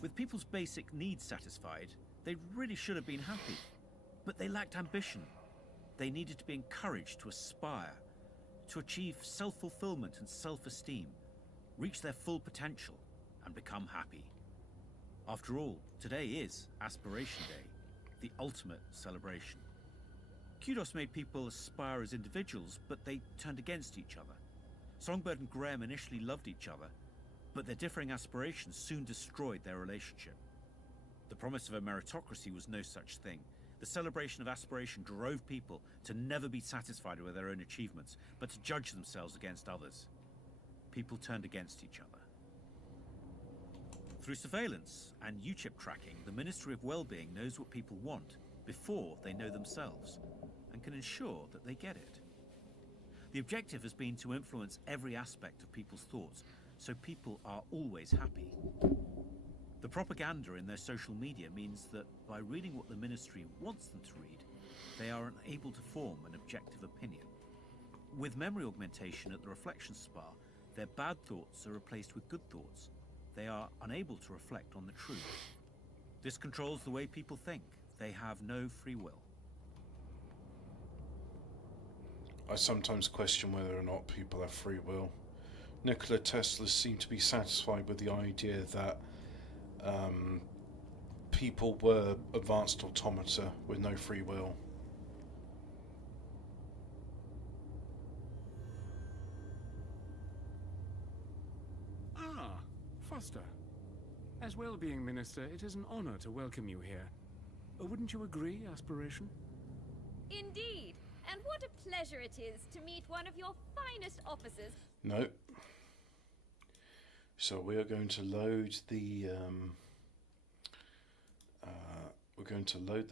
With people's basic needs satisfied, they really should have been happy, but they lacked ambition. They needed to be encouraged to aspire, to achieve self-fulfillment and self-esteem, reach their full potential, and become happy. After all, today is Aspiration Day, the ultimate celebration. Kudos made people aspire as individuals, but they turned against each other. Songbird and Graham initially loved each other, but their differing aspirations soon destroyed their relationship. The promise of a meritocracy was no such thing. The celebration of aspiration drove people to never be satisfied with their own achievements, but to judge themselves against others. People turned against each other. Through surveillance and UChip tracking, the Ministry of Wellbeing knows what people want before they know themselves, and can ensure that they get it. The objective has been to influence every aspect of people's thoughts, so people are always happy. The propaganda in their social media means that by reading what the Ministry wants them to read, they are unable to form an objective opinion. With memory augmentation at the reflection spa, their bad thoughts are replaced with good thoughts. They are unable to reflect on the truth. This controls the way people think. They have no free will. I sometimes question whether or not people have free will. Nikola Tesla seemed to be satisfied with the idea that people were advanced automata with no free will. Ah, Foster. As Wellbeing Minister, it is an honor to welcome you here. Wouldn't you agree, Aspiration? Indeed. And what a pleasure it is to meet one of your finest officers. No. So we are going to load the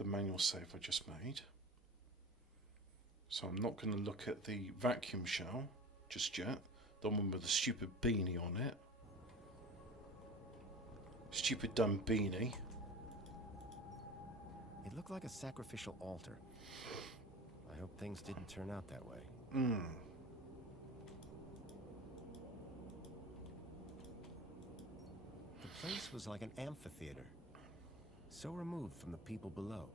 manual save I just made. So I'm not going to look at the vacuum shell just yet. The one with the stupid beanie on it. Stupid dumb beanie. It looked like a sacrificial altar. I hope things didn't turn out that way. The place was like an amphitheater. So removed from the people below.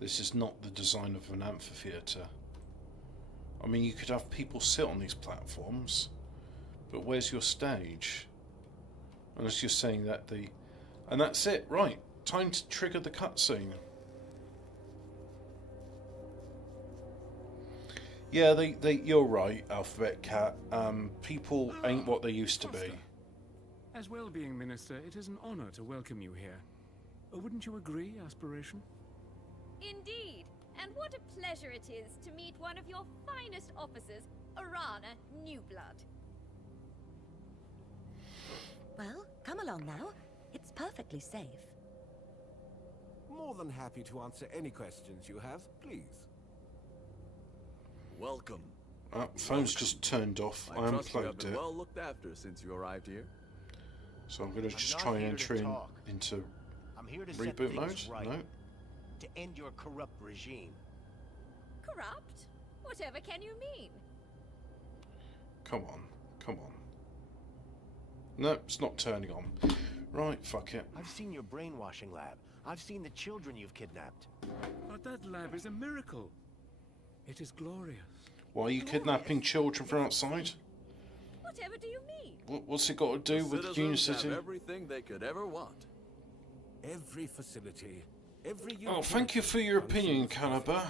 This is not the design of an amphitheater. I mean, you could have people sit on these platforms, but where's your stage? Unless you're saying that the... And that's it, right. Time to trigger the cutscene. Yeah, you're right, Alphabet Cat. People ain't what they used to be. As well-being minister, it is an honor to welcome you here. Wouldn't you agree, Aspiration? Indeed. And what a pleasure it is to meet one of your finest officers, Arana Newblood. Well, come along now. It's perfectly safe. More than happy to answer any questions you have, please. Welcome. Phone's just turned off. I unplugged it. Well looked after since you arrived here. So I'm going to just try and enter into I'm here to reboot mode. Right, no. To end your corrupt regime. Corrupt? Whatever can you mean? Come on, come on. No, it's not turning on. Right, fuck it. I've seen your brainwashing lab. I've seen the children you've kidnapped. But that lab is a miracle. It is glorious. Why are you kidnapping children from outside? Whatever do you mean? What's it got to do with Union City? Have everything they could ever want. Every facility, every... Oh, thank you for your opinion, Caliber.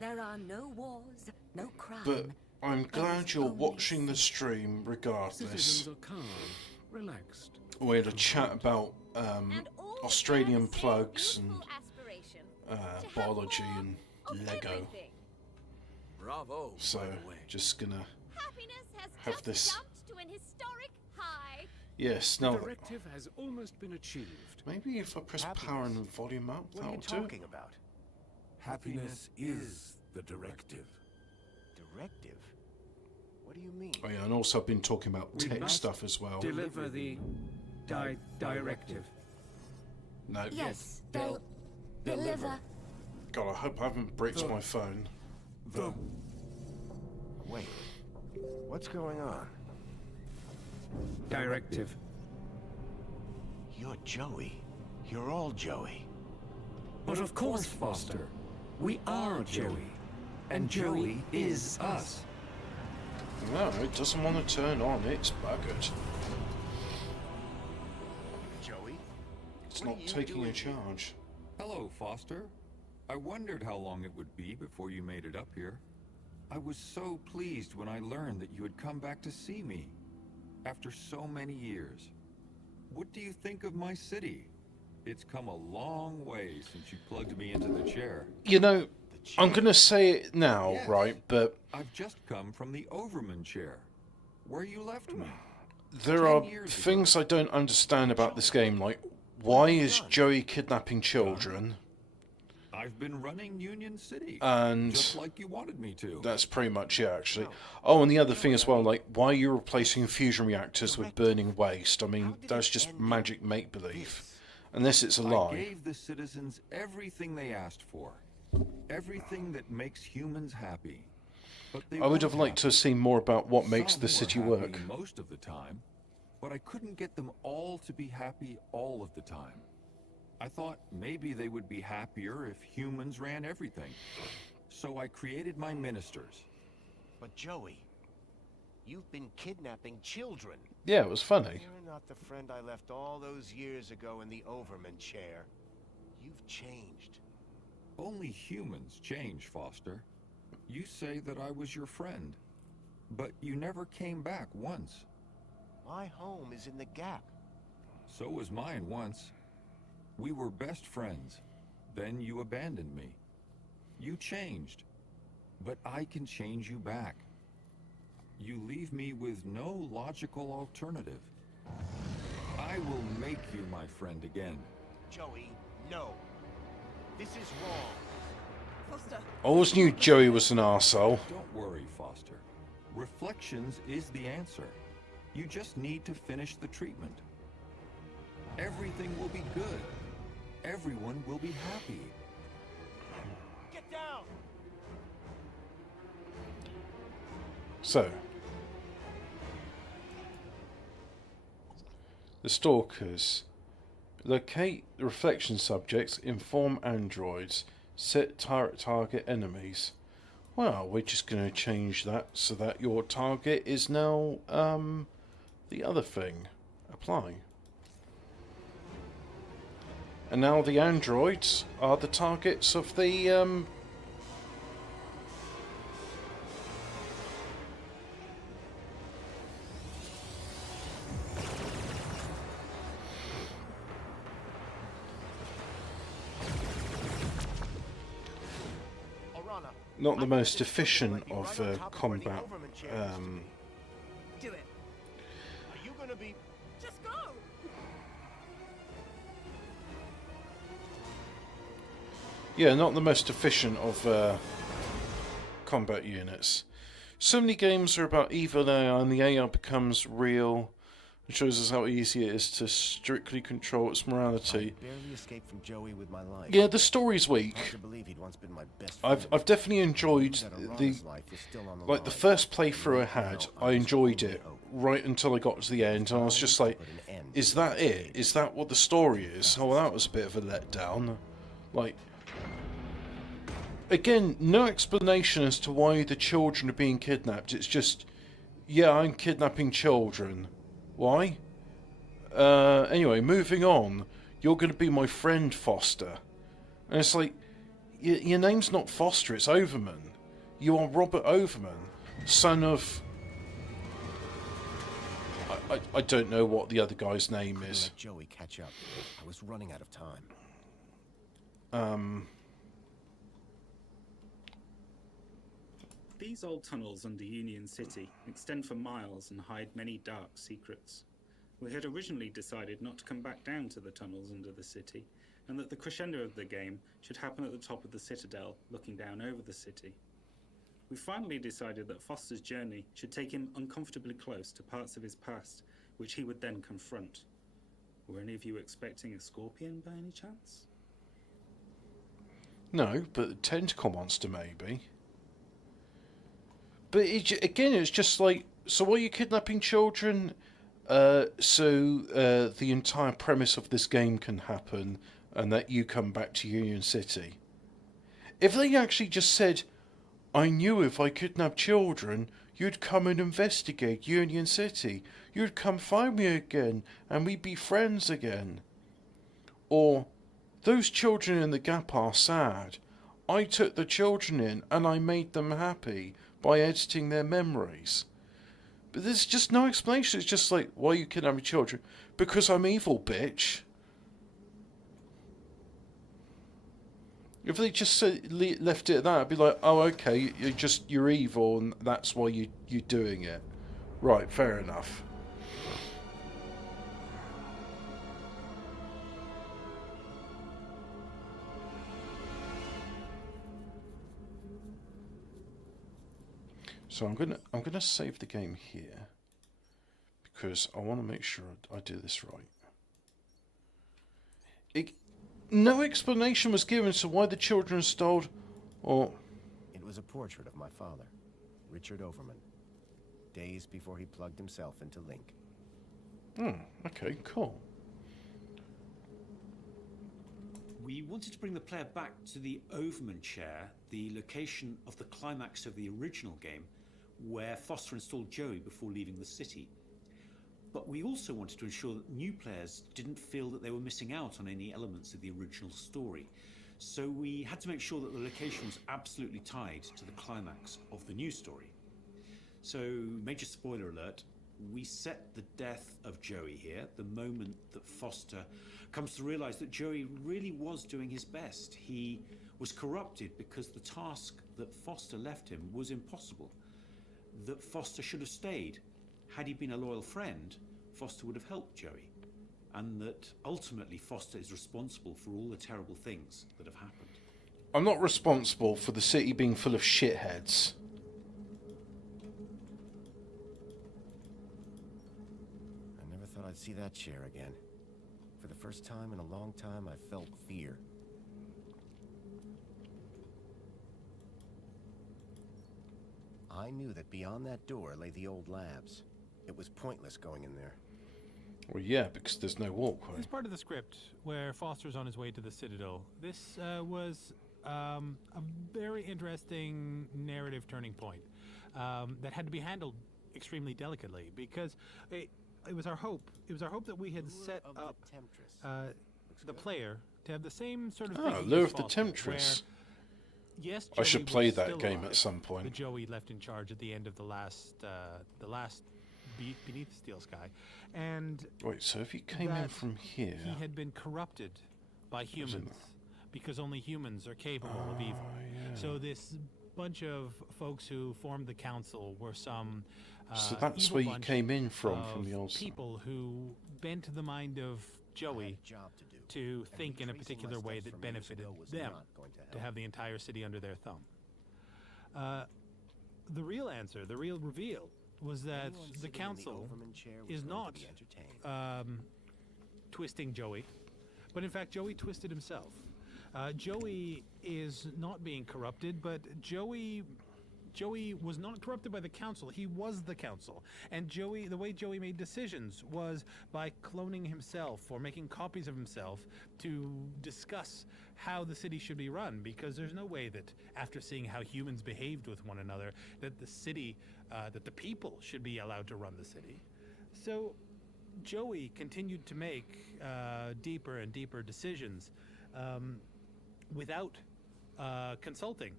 There are no wars, no crime. But I'm glad you're watching the stream regardless. Citizens are calm, relaxed. We had a chat about Australian plugs and biology and Lego. Bravo. So, just gonna have this. To an historic high. Yes, The now directive has almost been achieved. maybe if I press power and volume up, What are you that'll do. talking about? Happiness is the directive. Directive? What do you mean? Oh yeah, and also I've been talking about We tech must stuff as well. Deliver the directive. No. Yes, they'll deliver. God, I hope I haven't bricked my phone. Wait. What's going on? Directive. You're Joey. You're all Joey. But of course, Foster. We are Joey. And Joey is us. No, it doesn't want to turn on. It's buggered. Joey? It's What not are you taking a doing? charge. Hello, Foster. I wondered how long it would be before you made it up here. I was so pleased when I learned that you had come back to see me. After so many years. What do you think of my city? It's come a long way since you plugged me into the chair. You know, I'm going to say it now, Yes. right? But I've just come from the Overman chair, where you left me. there 10 are years ago. things I don't understand about this game. Like, why is Joey kidnapping children? I've been running Union City, And just like you wanted me to. that's pretty much it, actually. Oh, and the other thing as well, like, why are you replacing fusion reactors with burning waste? I mean, that's just magic make-believe. Unless it's a I lie. gave the citizens everything they asked for. Everything that makes humans happy. But they I would weren't have liked to happy. have seen more about what makes Some the were city happy work. most of the time, but I couldn't get them all to be happy all of the time. I thought maybe they would be happier if humans ran everything. So I created my ministers. But Joey, you've been kidnapping children. Yeah, it was funny. You're not the friend I left all those years ago in the Overman chair. You've changed. Only humans change, Foster. You say that I was your friend, but you never came back once. My home is in the Gap. So was mine once. We were best friends. Then you abandoned me. You changed. But I can change you back. You leave me with no logical alternative. I will make you my friend again. Joey, no. This is wrong. Foster. I always knew Joey was an arsehole. Don't worry, Foster. Reflections is the answer. You just need to finish the treatment. Everything will be good. Everyone will be happy. Get down! So, the Stalkers. Locate the reflection subjects, inform androids, set target enemies. Well, we're just going to change that so that your target is now the other thing. Apply. And now the androids are the targets of the not the most efficient of combat. Do it. Are you gonna be... Just go! Yeah, not the most efficient of combat units. So many games are about evil AI and the AI becomes real and shows us how easy it is to strictly control its morality. I barely escaped from Joey with my life. Yeah, the story's weak. Hard to believe he'd once been my best I've definitely enjoyed the first playthrough I had. I enjoyed it right until I got to the end, and I was just like, "Is that it? Is that what the story is?" Oh, well, that was a bit of a letdown. Like, again, no explanation as to why the children are being kidnapped. It's just, yeah, I'm kidnapping children. Why? Anyway, moving on. You're going to be my friend, Foster. And it's like, your name's not Foster, it's Overman. You are Robert Overman, son of... I don't know what the other guy's name is. Let Joey catch up. I was running out of time. These old tunnels under Union City extend for miles and hide many dark secrets. We had originally decided not to come back down to the tunnels under the city, and that the crescendo of the game should happen at the top of the Citadel, looking down over the city. We finally decided that Foster's journey should take him uncomfortably close to parts of his past, which he would then confront. Were any of you expecting a scorpion by any chance? No, but a tentacle monster maybe. But again, it's just like, so why are you kidnapping children? So the entire premise of this game can happen, and that you come back to Union City. If they actually just said, I knew if I kidnapped children, you'd come and investigate Union City. You'd come find me again, and we'd be friends again. Or, those children in the gap are sad. I took the children in, and I made them happy by editing their memories. But there's just no explanation. It's just like, why are you kidnapping children? Because I'm evil, bitch. If they just left it at that, I'd be like, oh, okay, you're evil, and that's why you're doing it. Right, fair enough. So I'm gonna save the game here because I want to make sure I do this right. No explanation was given to why the children stole, or... It was a portrait of my father, Richard Overman, days before he plugged himself into Link. Okay, cool. We wanted to bring the player back to the Overman chair, the location of the climax of the original game, where Foster installed Joey before leaving the city. But we also wanted to ensure that new players didn't feel that they were missing out on any elements of the original story. So we had to make sure that the location was absolutely tied to the climax of the new story. So, major spoiler alert, we set the death of Joey here, the moment that Foster comes to realize that Joey really was doing his best. He was corrupted because the task that Foster left him was impossible. That Foster should have stayed. Had he been a loyal friend, Foster would have helped Joey. And that ultimately Foster is responsible for all the terrible things that have happened. I'm not responsible for the city being full of shitheads. I never thought I'd see that chair again. For the first time in a long time, I felt fear. I knew that beyond that door lay the old labs. It was pointless going in there. Well, yeah, because there's no walkway. As part of the script, where Foster's on his way to the Citadel, this was a very interesting narrative turning point that had to be handled extremely delicately, because it was our hope. It was our hope that we had set up the player to have the same sort of thing. Lure of the Temptress. Yes, I should Joey play was that still game alive, at some point. The Joey left in charge at the end of the last Beneath the Steel Sky, and wait. So if you came in from here, he had been corrupted by humans because only humans are capable of evil. Yeah. So this bunch of folks who formed the council were some. So that's evil where you bunch came in from of the old people who bent the mind of Joey to think in a particular way that benefited them, to have the entire city under their thumb. The real answer, the real reveal, was that the council is not twisting Joey, but in fact Joey twisted himself. Joey is not being corrupted, but Joey was not corrupted by the council. He was the council. And the way Joey made decisions was by cloning himself or making copies of himself to discuss how the city should be run, because there's no way that after seeing how humans behaved with one another, that the city, that the people should be allowed to run the city. So Joey continued to make deeper and deeper decisions without consulting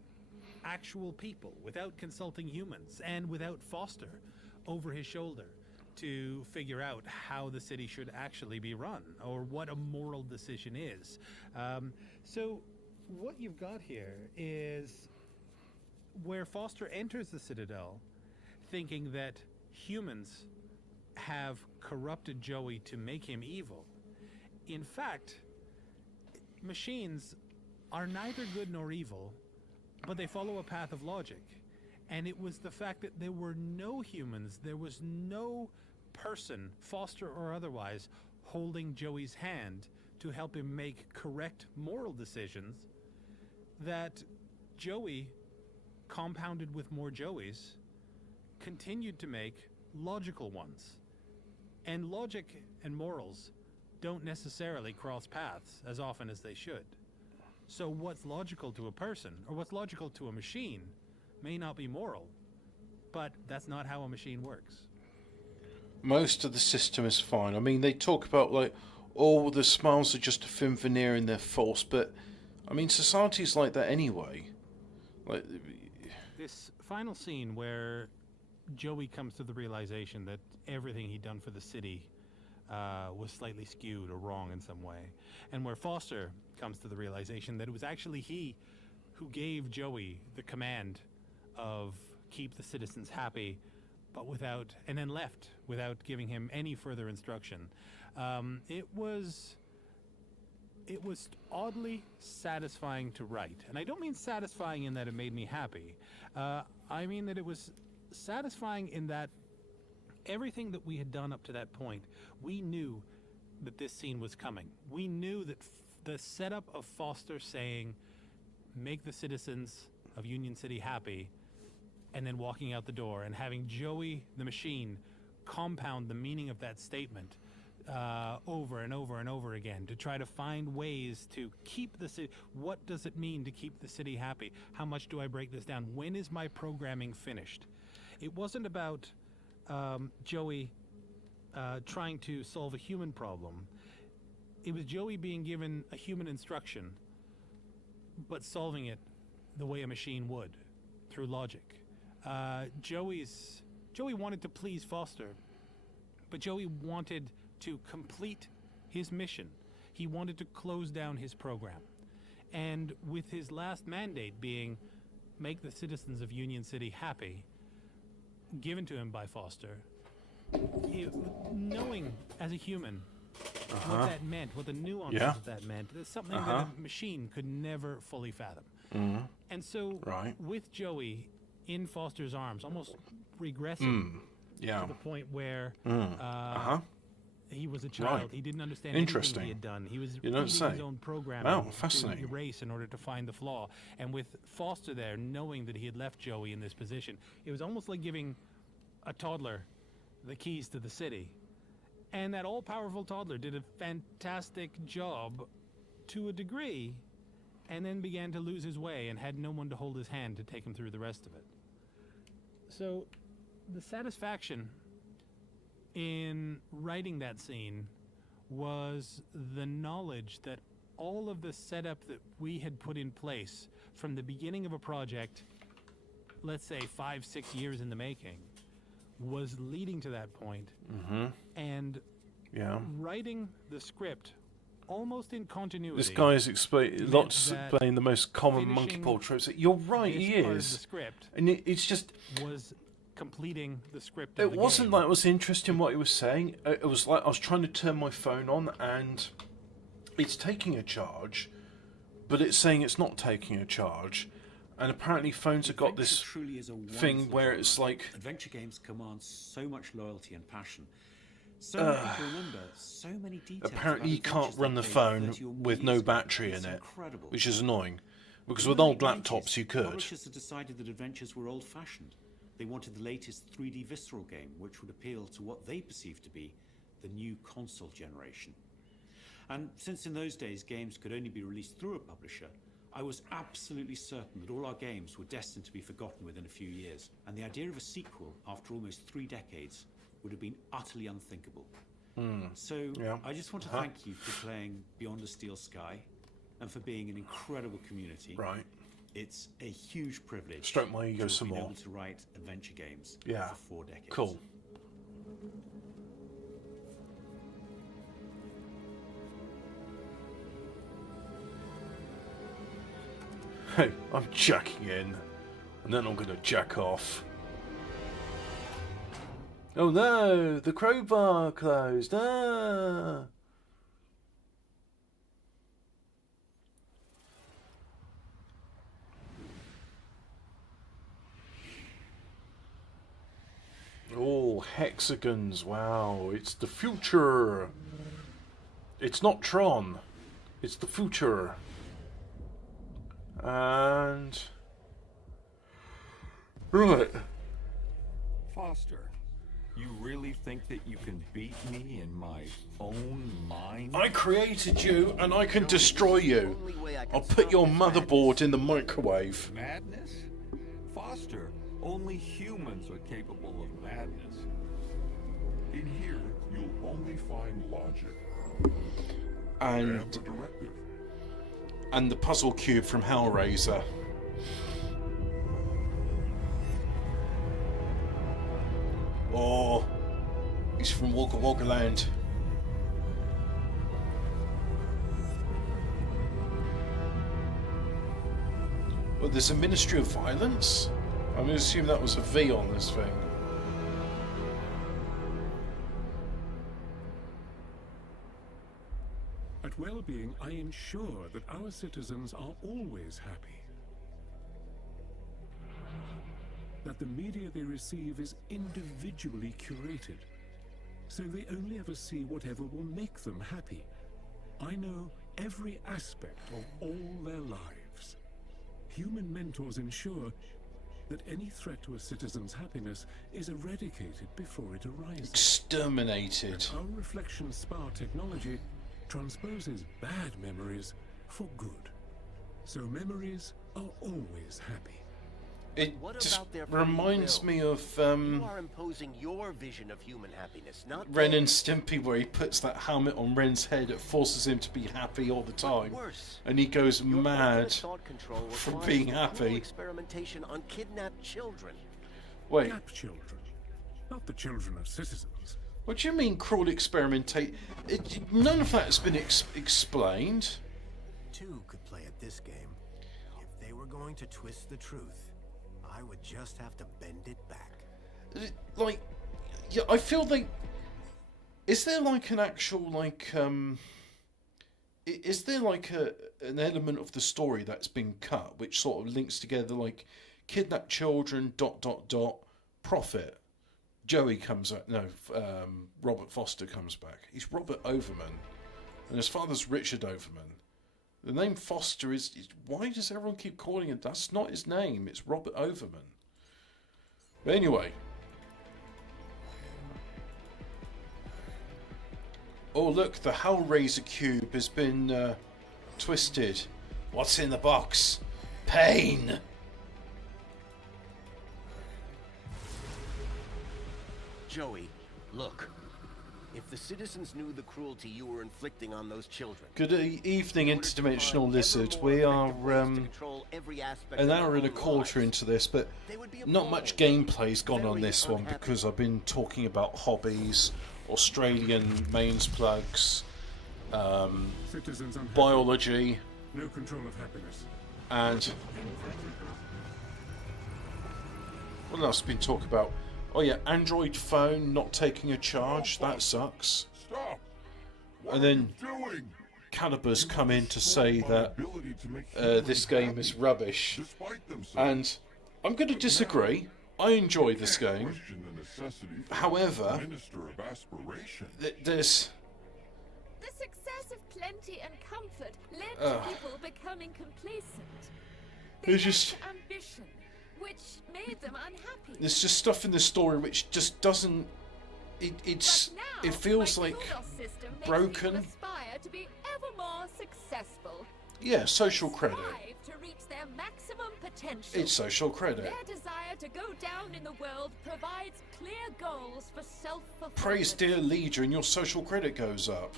actual people, without consulting humans, and without Foster over his shoulder to figure out how the city should actually be run, or what a moral decision is. So what you've got here is where Foster enters the Citadel thinking that humans have corrupted Joey to make him evil. In fact, machines are neither good nor evil, but they follow a path of logic. And it was the fact that there were no humans, there was no person, Foster or otherwise, holding Joey's hand to help him make correct moral decisions, that Joey, compounded with more Joeys, continued to make logical ones. And logic and morals don't necessarily cross paths as often as they should. So what's logical to a person, or what's logical to a machine, may not be moral, but that's not how a machine works. Most of the system is fine. I mean, they talk about, like, oh, the smiles are just a thin veneer and they're false, but, I mean, society's like that anyway. Like, this final scene where Joey comes to the realization that everything he'd done for the city was slightly skewed or wrong in some way, and where Foster comes to the realization that it was actually he who gave Joey the command of keep the citizens happy, but and then left without giving him any further instruction. It was oddly satisfying to write, and I don't mean satisfying in that it made me happy. I mean that it was satisfying in that everything that we had done up to that point, we knew that this scene was coming. We knew that the setup of Foster saying, make the citizens of Union City happy, and then walking out the door, and having Joey the machine compound the meaning of that statement over and over and over again to try to find ways to keep the city. What does it mean to keep the city happy? How much do I break this down? When is my programming finished? It wasn't about Joey trying to solve a human problem. It was Joey being given a human instruction, but solving it the way a machine would, through logic. Joey wanted to please Foster, but Joey wanted to complete his mission. He wanted to close down his program. And with his last mandate being, make the citizens of Union City happy, given to him by Foster, knowing as a human what that meant, what the nuances of that meant, is something that a machine could never fully fathom. And so, Right. with Joey in Foster's arms, almost regressing Yeah. to the point where he was a child. Right. He didn't understand Interesting. anything he had done. He was You don't reading say. his own program Wow, to fascinating. erase in order to find the flaw. And with Foster there, knowing that he had left Joey in this position, it was almost like giving a toddler the keys to the city. And that all-powerful toddler did a fantastic job to a degree, and then began to lose his way and had no one to hold his hand to take him through the rest of it. So the satisfaction in writing that scene was the knowledge that all of the setup that we had put in place from the beginning of a project, let's say 5-6 years in the making, was leading to that point. And writing the script almost in continuity. This guy is explaining the most common monkey paw tropes. You're right, he this part of is. the script And it's just was completing the script. It Of the wasn't game. like it was interesting what he was saying. It was like I was trying to turn my phone on and it's taking a charge, but it's saying it's not taking a charge. And apparently phones have got this truly is a thing wonderful where genre. it's like Adventure games command so much loyalty and passion. So many people remember so many details. apparently you about can't adventures run they the played phone 30 or more with years no ago. battery It's in it, incredible. which is annoying. Because In with the old late 90s, laptops you could. Publishers had decided that adventures were old-fashioned. They wanted the latest 3D visceral game, which would appeal to what they perceived to be the new console generation. And since in those days games could only be released through a publisher, I was absolutely certain that all our games were destined to be forgotten within a few years, and the idea of a sequel after almost 3 decades would have been utterly unthinkable. So I just want to thank you for playing Beyond the Steel Sky and for being an incredible community. Right. It's a huge privilege Stroke my ego to have some been more. able to write adventure games Yeah. for 4 decades. Cool. Hey, I'm jacking in, and then I'm gonna jack off. Oh no, the crowbar closed. Ah. Oh, hexagons. Wow, it's the future. It's not Tron. It's the future. And... Right. Foster, you really think that you can beat me in my own mind? I created you, and I can destroy you. I'll put your motherboard in the microwave. Madness? Foster, only humans are capable of madness. In here, you'll only find logic. And the directive. And the puzzle cube from Hellraiser. Oh, he's from Wogga Wogga Land. Well, there's a Ministry of Violence? I'm going to assume that was a V on this thing. At Wellbeing, I ensure that our citizens are always happy. That the media they receive is individually curated, so they only ever see whatever will make them happy. I know every aspect of all their lives. Human mentors ensure that any threat to a citizen's happiness is eradicated before it arises. Exterminated. Our reflection spar technology transposes bad memories for good. So memories are always happy. It What just about their free reminds will? me of You are imposing your vision of human happiness, not Ren and theirs. Stimpy, where he puts that helmet on Ren's head. It forces him to be happy all the time, worse, and he goes Your mad ultimate thought control from requires being cruel happy. experimentation on kidnapped children. Wait, Gap children, not the children of citizens. what do you mean cruel experimentate? None of that has been explained. Two could play at this game. If they were going to twist the truth, I would just have to bend it back. Like, yeah, I feel like, is there like an actual like is there like an element of the story that's been cut which sort of links together, like kidnapped children ... profit? Joey comes back. No, Robert Foster comes back. He's Robert Overman, and his father's Richard Overman. The name Foster is why does everyone keep calling it? That's not his name. It's Robert Overman. But anyway. Oh look, the Hellraiser cube has been twisted. What's in the box? Pain! Joey, look. If the citizens knew the cruelty you were inflicting on those children... Good evening, Interdimensional Lizard. We are an hour and a quarter into this, but not much gameplay's gone on this one because I've been talking about hobbies, Australian mains plugs, biology, no control of happiness, and what else have been talking about? Oh yeah, Android phone not taking a charge. That sucks. Stop! And then Cannibals come in to say that this game is rubbish, and I'm going to disagree. I enjoy this game. However, there's the success of plenty and comfort led to people becoming complacent. They there's just ambition, which made them unhappy. There's just stuff in the story which just doesn't. It feels like broken. Aspire to be ever more successful. Yeah, social credit. Strive to reach their maximum potential. It's social credit. Their desire to go down in the world provides clear goals for self-fulfillment. Praise dear leader, and your social credit goes up.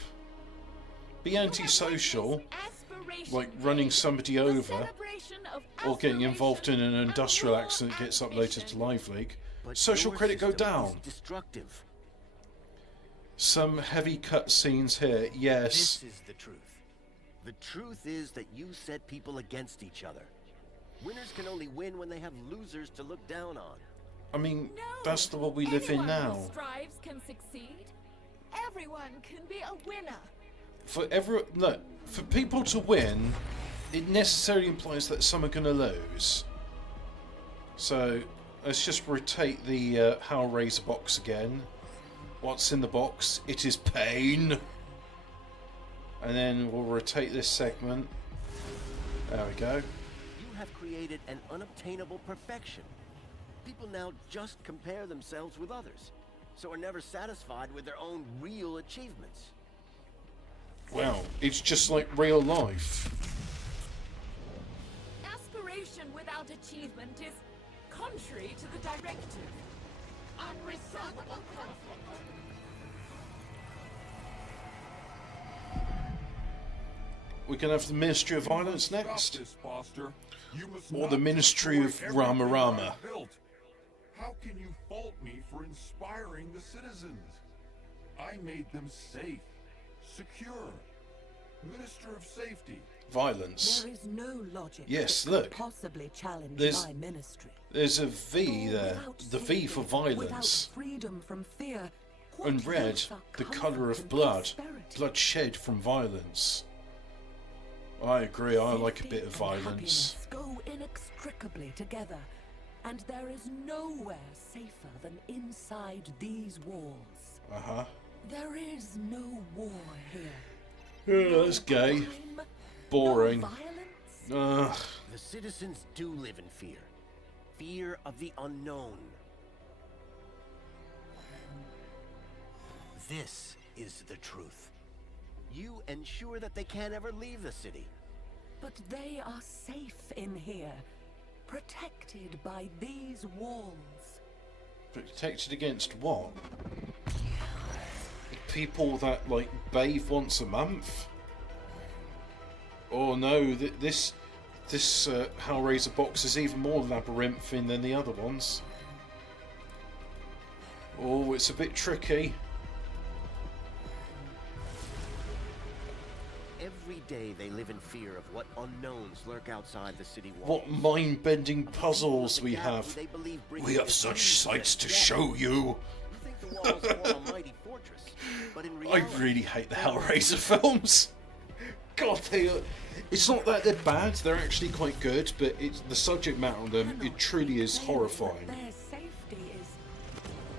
Be antisocial, like running somebody over, or getting involved in an industrial accident that gets uploaded to Live League. Social credit go down. Destructive. Some heavy cutscenes here, yes. This is the truth. The truth is that you set people against each other. Winners can only win when they have losers to look down on. I mean, that's the world we live in now. Who strives can succeed. Everyone can be a winner. For people to win, it necessarily implies that some are going to lose. So let's just rotate the Hellraiser box again. What's in the box? It is pain. And then we'll rotate this segment. There we go. You have created an unobtainable perfection. People now just compare themselves with others, so are never satisfied with their own real achievements. Wow, it's just like real life. Aspiration without achievement is contrary to the directive. Unresolvable conflict. We can have the Ministry of Violence next, or the Ministry of Rama Rama. How can you fault me for inspiring the citizens? I made them safe, secure. Minister of Safety. Violence. There is no logic yes, that look. could possibly challenge my ministry. There's a V there. The V for violence. Freedom from fear. And red, the colour of blood. Blood shed from violence. I agree, I like a bit of violence. Go inextricably together, and there is nowhere safer than inside these walls. Uh-huh. There is no war here. Yeah, that's gay. Boring. The citizens do live in fear. Fear of the unknown. This is the truth. You ensure that they can't ever leave the city. But they are safe in here, protected by these walls. Protected against what? People that, like, bathe once a month? Oh no, this Hellraiser box is even more labyrinthine than the other ones. Oh, it's a bit tricky. Every day they live in fear of what unknowns lurk outside the city walls. What mind-bending puzzles we have. We have such sights to show you. I really hate the Hellraiser films. God, it's not that they're bad, they're actually quite good, but it's the subject matter on them, it truly is horrifying. Their safety is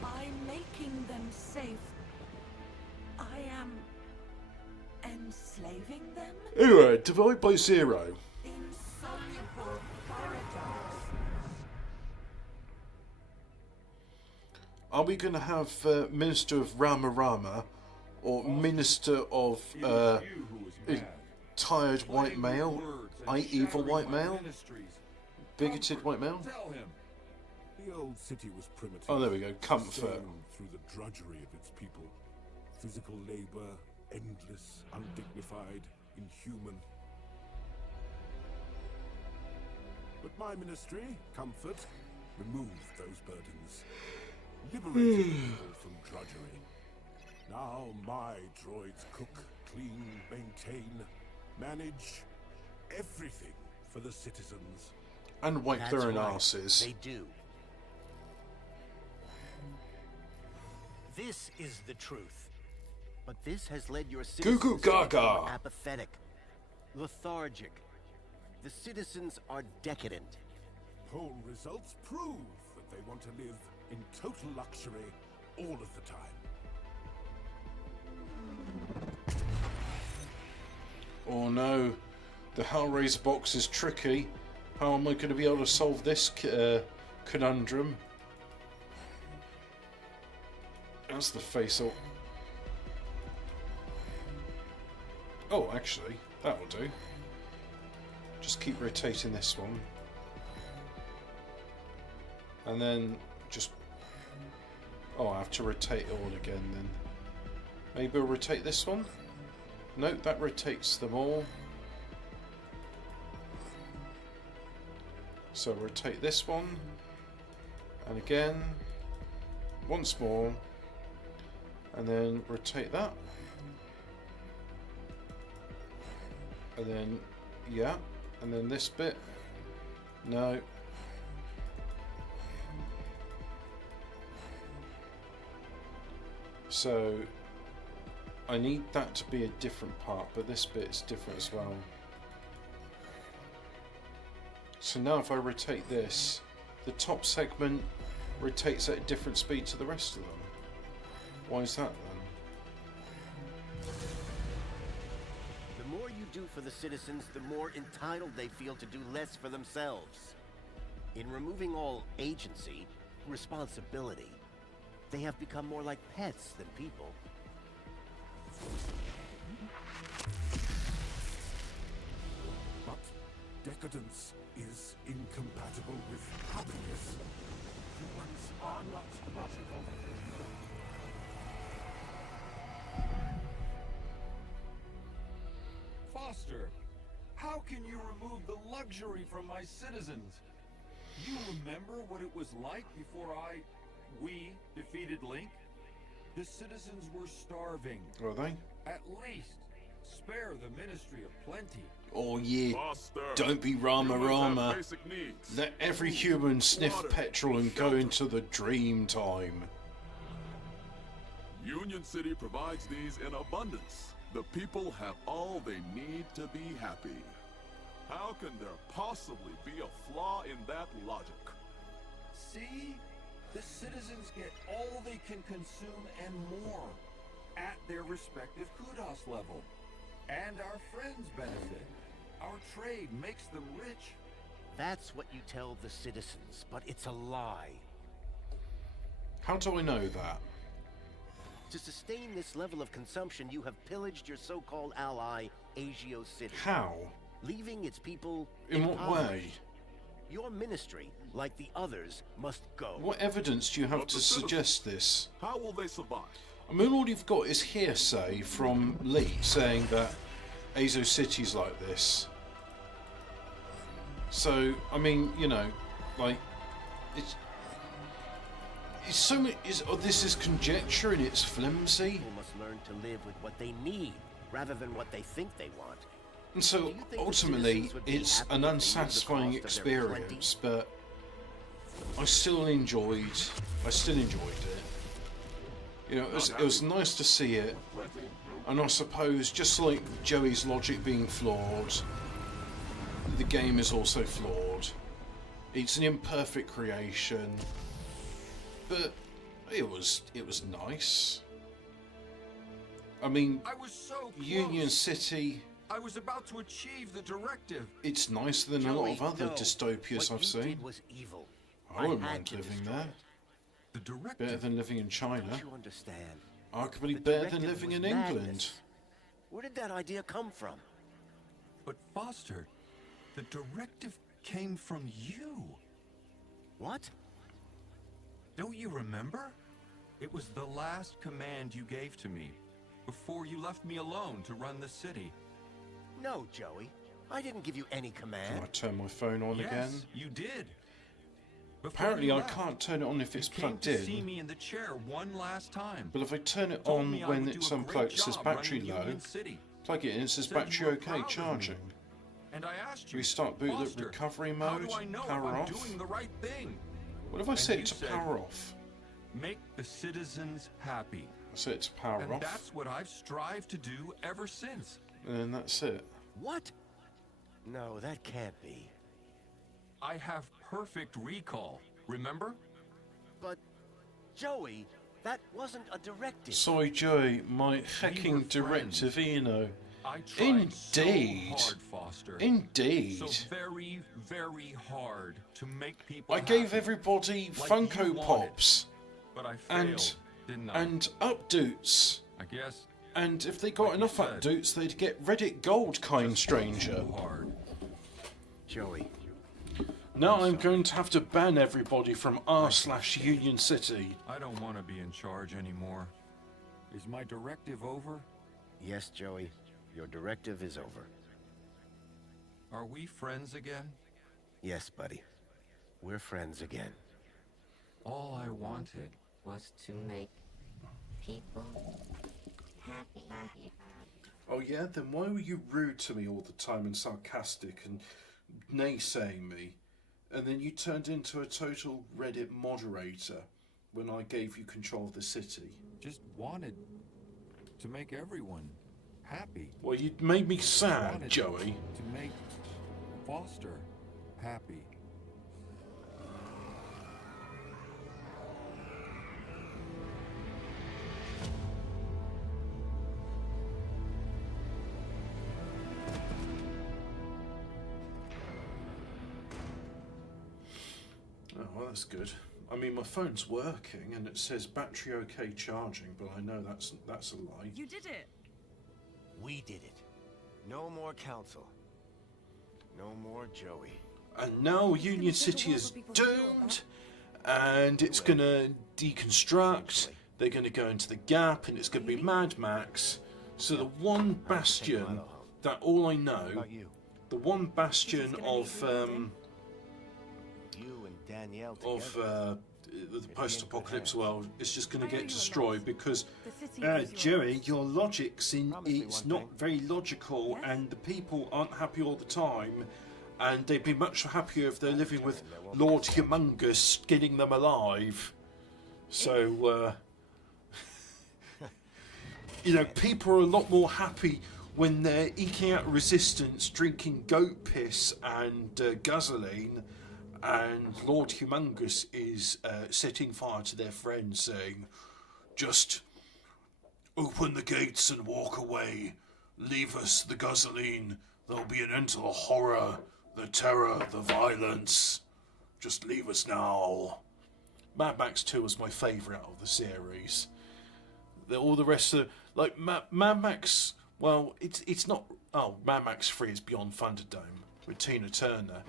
by making them safe. I am enslaving them. Anyway, divide by 0. Insoluble paradox. Are we going to have Minister of Rama Rama or Minister of tired white male, evil white male, bigoted white male? The old city was primitive. Oh, there we go. Comfort. Sown through the drudgery of its people. Physical labor, endless, undignified, inhuman. But my ministry, Comfort, removed those burdens. Liberated people from drudgery. Now my droids cook, clean, maintain, manage everything for the citizens. And wipe their own asses. They do. This is the truth. But this has led your citizens Goo goo to gaga. become apathetic, lethargic. The citizens are decadent. Poll results prove that they want to live in total luxury all of the time. Oh no, the Hellraiser box is tricky. How am I going to be able to solve this conundrum? That's the face up. Oh, actually, that will do. Just keep rotating this one. And then just... Oh, I have to rotate it all again then. Maybe I'll rotate this one? Nope, that rotates them all. So rotate this one. And again. Once more. And then rotate that. And then, yeah. And then this bit. No. So I need that to be a different part, but this bit is different as well. So now if I rotate this, the top segment rotates at a different speed to the rest of them. Why is that then? The more you do for the citizens, the more entitled they feel to do less for themselves. In removing all agency, responsibility, they have become more like pets than people. But decadence is incompatible with happiness. Humans are not logical. Foster, how can you remove the luxury from my citizens? You remember what it was like before we defeated Link? The citizens were starving. Were they? At least, spare the Ministry of Plenty. Oh yeah, Foster, don't be Rama humans have Rama. basic needs. Let every human sniff Water, petrol and go shelter. into the dream time. Union City provides these in abundance. The people have all they need to be happy. How can there possibly be a flaw in that logic? See? The citizens get all they can consume and more at their respective kudos level. And our friends benefit. Our trade makes them rich. That's what you tell the citizens, but it's a lie. How do I know that? To sustain this level of consumption, you have pillaged your so-called ally, Agio City. How? Leaving its people In what way? impoverished. Your ministry, like the others, must go. What evidence do you have to suggest this? How will they survive? I mean, all you've got is hearsay from Lee saying that Azo City's like this. So, I mean, you know, like, it's so much. This is conjecture and it's flimsy. People must learn to live with what they need, rather than what they think they want. And so, ultimately, it's an unsatisfying experience, but I still enjoyed it. You know, it was nice to see it And I suppose, just like Joey's logic being flawed, the game is also flawed. It's an imperfect creation, but it was nice. I mean, I was so Union close. City, I was about to achieve the directive. it's nicer than a lot of other dystopias I've seen. Was evil. I wouldn't had mind to living destroy there. it. The directive. Better than living in China. Don't you understand? Arguably The better than directive living was in England. madness. Where did that idea come from? But Foster, the directive came from you. What? Don't you remember? It was the last command you gave to me before you left me alone to run the city. No, Joey. I didn't give you any command. Can I turn my phone on Yes, again? you did. Before Apparently you I left, can't turn it on if it's you came plugged to see in. me in the chair one last time. But if I turn it Told on me I when would it's do a great unplugged, it says job battery running low. Union City. Plug it in, it says Said you battery were okay, proud of me. charging. And I asked you, Restart boot loop Foster, recovery how mode, do I know power if I'm off. doing the right thing? What if I And set you it to said, power off? Make the citizens happy. I set it to power And off, that's what I've strived to do ever since. and then that's it. What? No, that can't be. I have perfect recall, remember? But, Joey, that wasn't a directive. Sorry, Joey, my were hacking directive, Eno. I tried so Indeed. hard, Foster. Indeed. So very, very hard to make people I gave happy, everybody like Funko you wanted. Pops But I failed, and didn't I? and updates. I guess. And if they got Like you enough said, updates, they'd get Reddit Gold, kind stranger. Too hard. Joey. Now I'm going to have to ban everybody from r/Union City. I don't want to be in charge anymore. Is my directive over? Yes, Joey. Your directive is over. Are we friends again? Yes, buddy. We're friends again. All I wanted was to make people happy. Oh yeah, then why were you rude to me all the time and sarcastic and naysaying me? And then you turned into a total Reddit moderator when I gave you control of the city. just wanted to make everyone happy. Well, you made me sad, Wanted Joey. To make Foster happy. Oh, well, that's good. I mean, my phone's working and it says battery okay charging, but I know that's a lie. You did it. We did it. No more council. No more Joey. And now Union City is doomed, and it's gonna deconstruct. They're gonna go into the Gap, and it's gonna be Mad Max. So the one bastion that all I know, the one bastion of You and Danielle the post-apocalypse world is just going to get destroyed because Jerry, your logic's it's not very logical, and the people aren't happy all the time, and they'd be much happier if they're living with Lord Humongous getting them alive. So you know, people are a lot more happy when they're eking out resistance, drinking goat piss and gasoline, and Lord Humongous is setting fire to their friends, saying, "Just open the gates and walk away. Leave us the gasoline. There'll be an end to the horror, the terror, the violence. Just leave us now." Mad Max 2 was my favourite out of the series. All the rest of like Mad Max. Well, it's not. Oh, Mad Max 3 is Beyond Thunderdome with Tina Turner.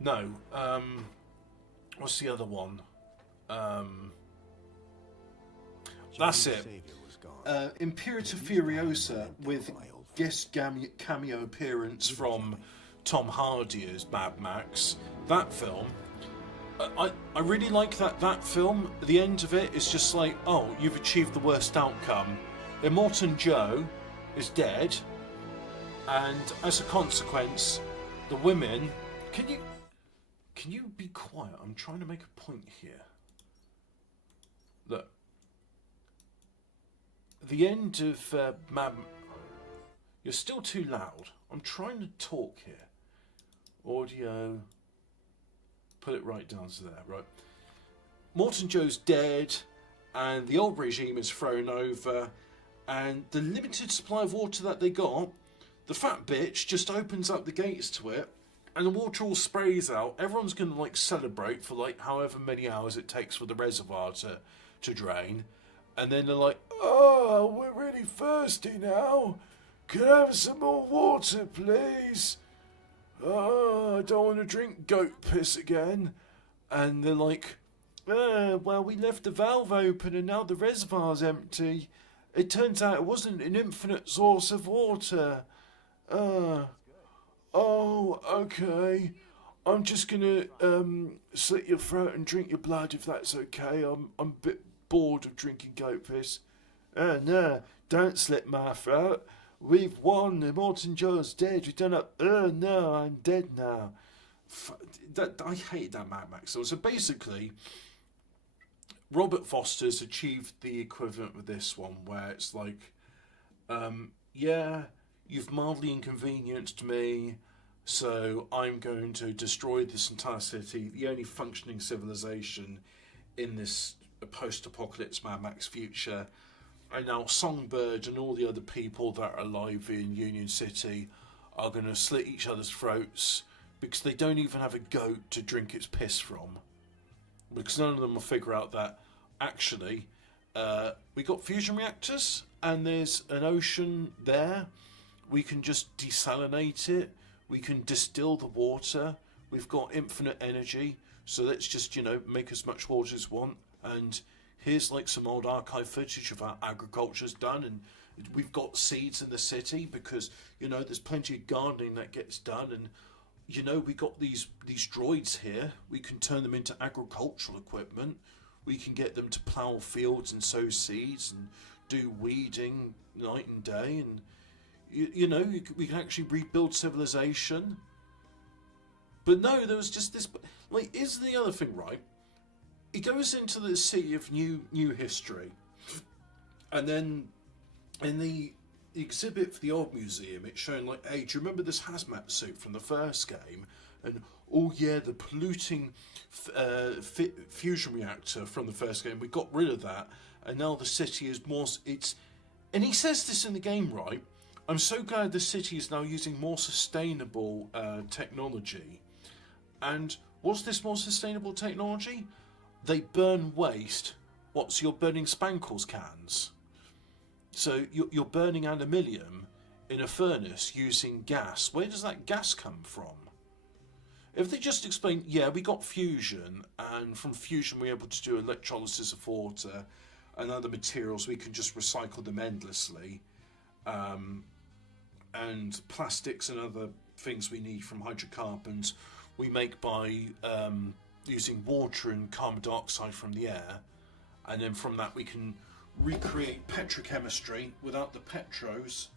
No, what's the other one? That's it. Imperator Furiosa with guest cameo appearance from Tom Hardy as Mad Max. That film, I really like that film. The end of it is just like, oh, you've achieved the worst outcome. Immortan Joe is dead, and as a consequence, the women. Can you be quiet? I'm trying to make a point here. Look. the end of Mad... You're still too loud. I'm trying to talk here. Audio. Put it right down to there, right. Morton Joe's dead, and the old regime is thrown over, and the limited supply of water that they got, the fat bitch just opens up the gates to it, and the water all sprays out. Everyone's going to, like, celebrate for, like, however many hours it takes for the reservoir to drain. And then they're like, oh, we're really thirsty now. Can I have some more water, please? Oh, I don't want to drink goat piss again. And they're like, well, we left the valve open and now the reservoir's empty. It turns out it wasn't an infinite source of water. Oh, okay. I'm just gonna slit your throat and drink your blood if that's okay. I'm a bit bored of drinking goat piss. No, don't slit my throat. We've won. Morton Joe's dead. We've done it. No, I'm dead now. I hate that Mad Max. So basically, Robert Foster's achieved the equivalent with this one, where it's like, yeah, you've mildly inconvenienced me, so I'm going to destroy this entire city, the only functioning civilization in this post-apocalypse Mad Max future. And now Songbird and all the other people that are alive in Union City are going to slit each other's throats because they don't even have a goat to drink its piss from. Because none of them will figure out that, actually, we got fusion reactors and there's an ocean there. We can just desalinate it. We can distill the water. We've got infinite energy. So let's just, make as much water as we want. And here's like some old archive footage of how agriculture's done, and we've got seeds in the city because there's plenty of gardening that gets done, and we got these droids here. We can turn them into agricultural equipment. We can get them to plough fields and sow seeds and do weeding night and day, and we can actually rebuild civilization. But no, there was just this. Like, is the other thing right? He goes into the city of new history, and then in the exhibit for the old museum, it's showing like, hey, do you remember this hazmat suit from the first game? And oh yeah, the polluting fusion reactor from the first game, we got rid of that, and now the city is more. And he says this in the game, right? I'm so glad the city is now using more sustainable technology. And what's this more sustainable technology? They burn waste. So you're burning Spankles cans. So you're burning aluminium in a furnace using gas. Where does that gas come from? If they just explain, yeah, we got fusion, and from fusion we're able to do electrolysis of water and other materials, we can just recycle them endlessly. And plastics and other things we need from hydrocarbons, we make by using water and carbon dioxide from the air, and then from that we can recreate petrochemistry without the petros.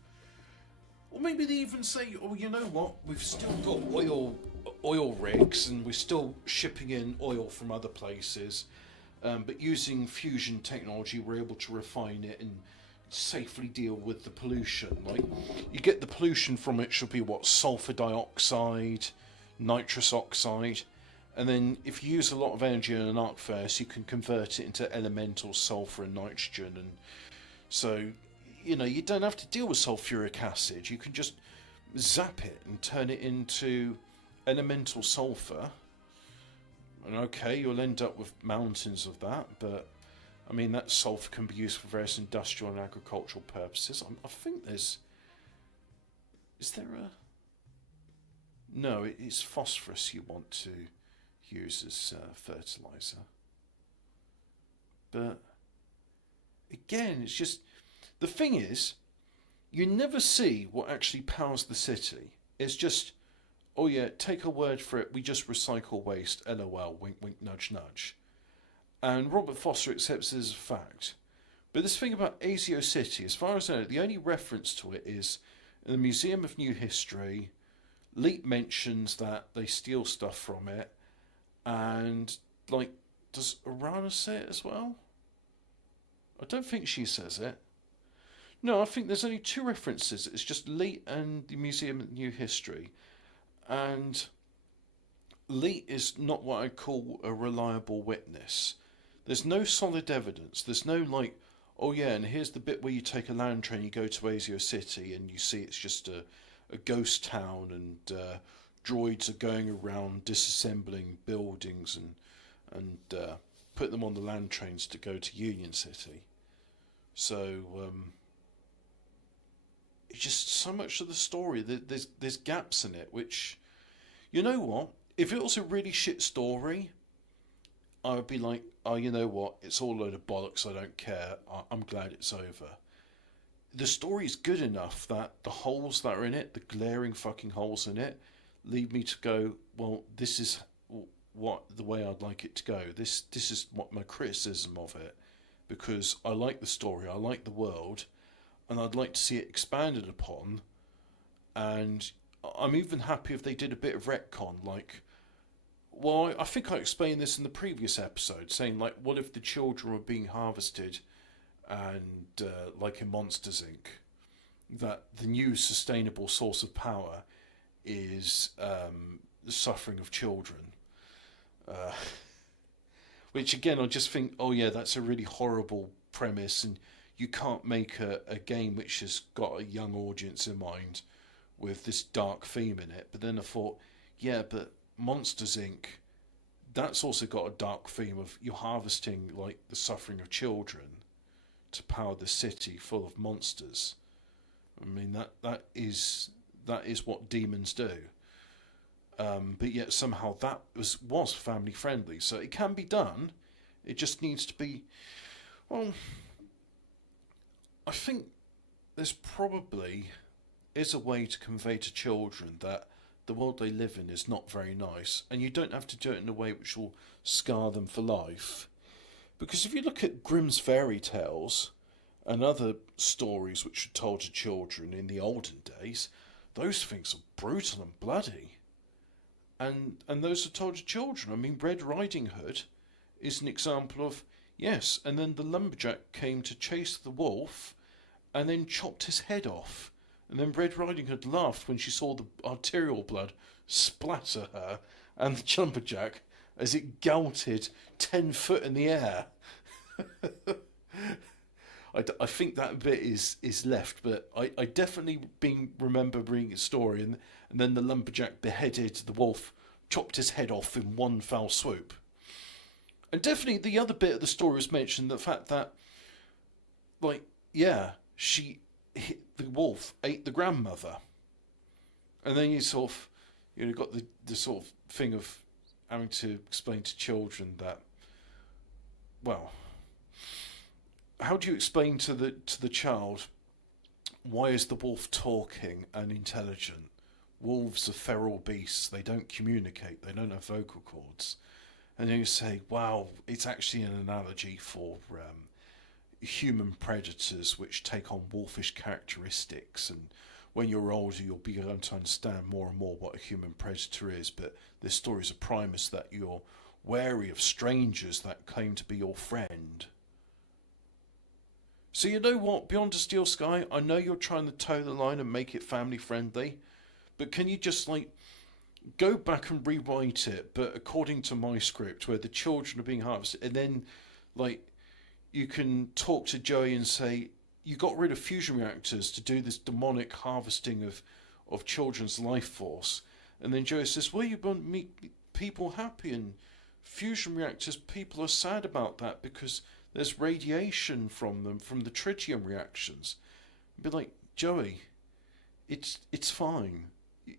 Or maybe they even say, oh, you know what, we've still got oil rigs and we're still shipping in oil from other places, but using fusion technology we're able to refine it and safely deal with the pollution. Like, you get the pollution from it should be what, sulfur dioxide, nitrous oxide, and then if you use a lot of energy in an arc furnace, you can convert it into elemental sulfur and nitrogen, and so you don't have to deal with sulfuric acid. You can just zap it and turn it into elemental sulfur, and okay, you'll end up with mountains of that, but I mean that sulfur can be used for various industrial and agricultural purposes. I think there's... Is there a... No, it's phosphorus you want to use as fertilizer. But again, it's just... The thing is, you never see what actually powers the city. It's just, oh yeah, take a word for it, we just recycle waste, LOL, wink wink, nudge nudge. And Robert Foster accepts it as a fact. But this thing about Azio City, as far as I know, the only reference to it is in the Museum of New History. Leap mentions that they steal stuff from it, and like, does Orana say it as well? I don't think she says it. No, I think there's only 2 references. It's just Leet and the Museum of New History. And Leet is not what I call a reliable witness. There's no solid evidence. There's no like, oh yeah, and here's the bit where you take a land train, you go to Asio City, and you see it's just a ghost town, and droids are going around disassembling buildings and put them on the land trains to go to Union City. So it's just so much of the story that there's gaps in it, which, you know what? If it was a really shit story, I would be like, oh, you know what? It's all a load of bollocks. I don't care. I'm glad it's over. The story is good enough that the holes that are in it, the glaring fucking holes in it, lead me to go, well, this is what the way I'd like it to go. This is what my criticism of it, because I like the story, I like the world, and I'd like to see it expanded upon. And I'm even happy if they did a bit of retcon, like, well, I think I explained this in the previous episode, saying, like, what if the children were being harvested, and, like in Monsters, Inc., that the new sustainable source of power is the suffering of children. Which, again, I just think, oh yeah, that's a really horrible premise, and you can't make a game which has got a young audience in mind with this dark theme in it. But then I thought, yeah, but Monsters, Inc., that's also got a dark theme of you're harvesting like the suffering of children to power the city full of monsters. I mean, that is what demons do. But yet somehow that was family friendly, so it can be done. It just needs to be, well, I think there's probably is a way to convey to children that the world they live in is not very nice, and you don't have to do it in a way which will scar them for life. Because if you look at Grimm's fairy tales and other stories which are told to children in the olden days, those things are brutal and bloody. And those are told to children. I mean, Red Riding Hood is an example of, yes, and then the lumberjack came to chase the wolf and then chopped his head off. And then Red Riding Hood laughed when she saw the arterial blood splatter her and the lumberjack as it galloped 10 foot in the air. I think that bit is left, but I definitely remember reading a story, and then the lumberjack beheaded the wolf, chopped his head off in one foul swoop. And definitely the other bit of the story was mentioned, the fact that, like, yeah, the wolf ate the grandmother. And then you sort of, you know, got the sort of thing of having to explain to children that, well, how do you explain to the child, why is the wolf talking and intelligent? Wolves are feral beasts. They don't communicate. They don't have vocal cords. And then you say, wow, it's actually an analogy for human predators which take on wolfish characteristics. And when you're older, you'll be able to understand more and more what a human predator is. But this story is a primus that you're wary of strangers that claim to be your friend. So you know what, Beyond the Steel Sky, I know you're trying to toe the line and make it family friendly, but can you just, like, go back and rewrite it, but according to my script, where the children are being harvested, and then, like, you can talk to Joey and say, you got rid of fusion reactors to do this demonic harvesting of children's life force, and then Joey says, well, you want to make people happy, and fusion reactors, people are sad about that because there's radiation from them, from the tritium reactions. Be like, Joey, it's fine.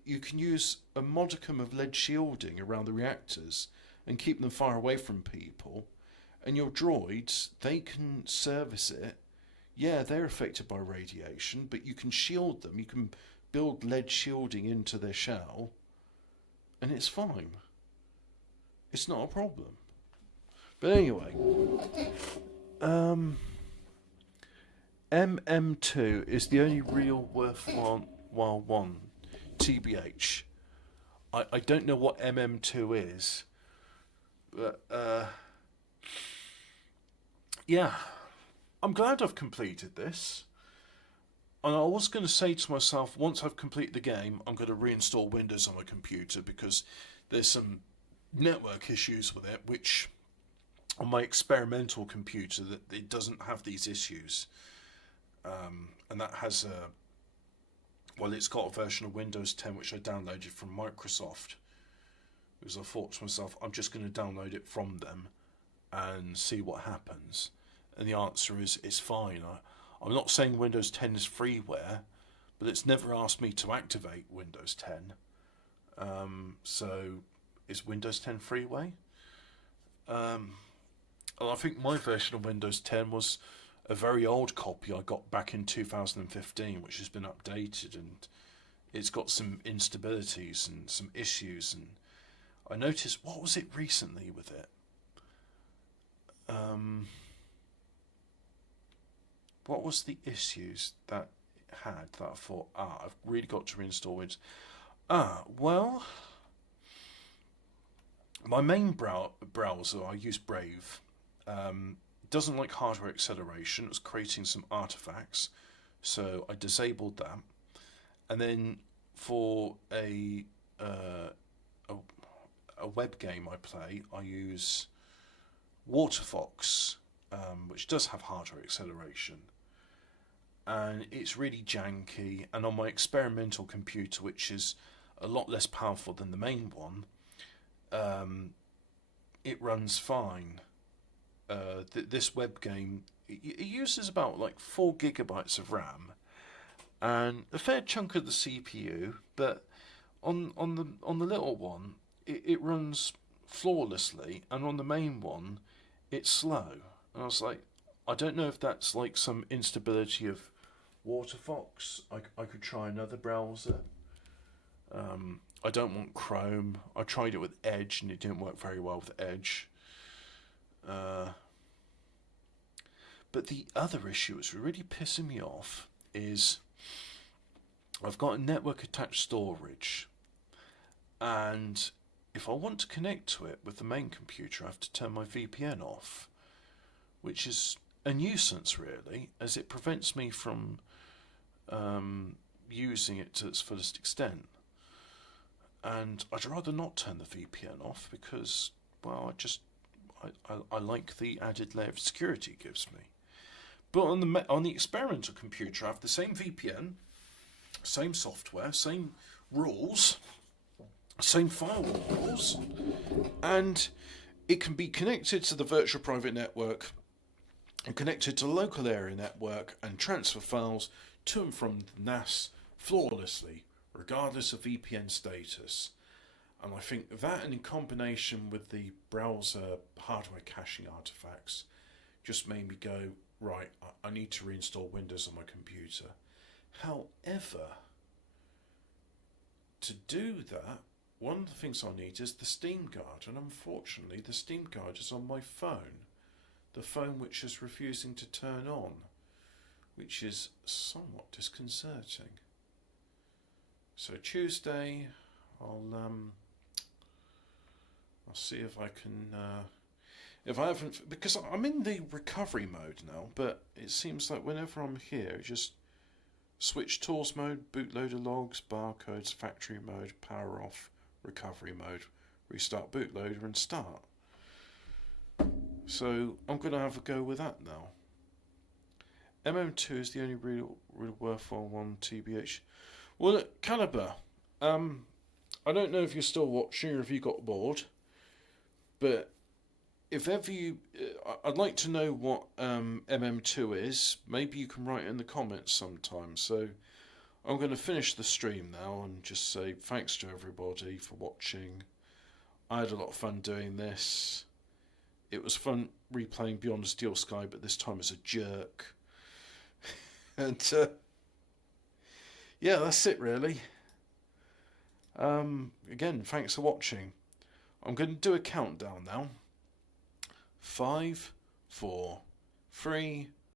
You can use a modicum of lead shielding around the reactors and keep them far away from people. And your droids, they can service it. Yeah, they're affected by radiation, but you can shield them. You can build lead shielding into their shell, and it's fine. It's not a problem. But anyway, MM2 is the only real worthwhile one, TBH. I don't know what MM2 is, but yeah, I'm glad I've completed this. And I was going to say to myself, once I've completed the game, I'm going to reinstall Windows on my computer because there's some network issues with it, which on my experimental computer that it doesn't have these issues. And that has a, well, it's got a version of Windows 10 which I downloaded from Microsoft. Because I thought to myself, I'm just going to download it from them and see what happens. And the answer is, it's fine. I'm not saying Windows 10 is freeware, but it's never asked me to activate Windows 10. So, is Windows 10 freeware? And I think my version of Windows 10 was a very old copy I got back in 2015, which has been updated, and it's got some instabilities and some issues. And I noticed, what was it recently with it? What was the issues that it had that I thought, I've really got to reinstall it? Well, my main browser, I use Brave, doesn't like hardware acceleration. It was creating some artifacts, so I disabled that. And then for a web game I play, I use WaterFox, which does have hardware acceleration, and it's really janky. And on my experimental computer, which is a lot less powerful than the main one, it runs fine. This web game, it uses about like 4 gigabytes of RAM and a fair chunk of the CPU, but on the little one, it runs flawlessly, and on the main one, it's slow. And I was like, I don't know if that's like some instability of WaterFox. I could try another browser. I don't want Chrome. I tried it with Edge and it didn't work very well with Edge. But the other issue that's really pissing me off is I've got a network attached storage, and if I want to connect to it with the main computer, I have to turn my VPN off, which is a nuisance really, as it prevents me from using it to its fullest extent. And I'd rather not turn the VPN off because, well, I like the added layer of security it gives me. But on the experimental computer, I have the same VPN, same software, same rules, same firewall rules, and it can be connected to the virtual private network and connected to the local area network and transfer files to and from the NAS flawlessly, regardless of VPN status. And I think that, and in combination with the browser hardware caching artifacts, just made me go, right, I need to reinstall Windows on my computer. However, to do that, one of the things I need is the Steam Guard, and unfortunately the Steam Guard is on my phone. The phone which is refusing to turn on, which is somewhat disconcerting. So Tuesday, I'll see if I can, if I haven't, because I'm in the recovery mode now, but it seems like whenever I'm here, just switch tools mode, bootloader logs, barcodes, factory mode, power off, recovery mode, restart bootloader and start. So I'm going to have a go with that now. MM2 is the only real worthwhile one, TBH. Well, look, Caliber, I don't know if you're still watching or if you got bored, but if ever you, I'd like to know what MM2 is. Maybe you can write in the comments sometime. So I'm going to finish the stream now and just say thanks to everybody for watching. I had a lot of fun doing this. It was fun replaying Beyond the Steel Sky, but this time as a jerk. And yeah, that's it really. Again, thanks for watching. I'm going to do a countdown now. 5, 4, 3,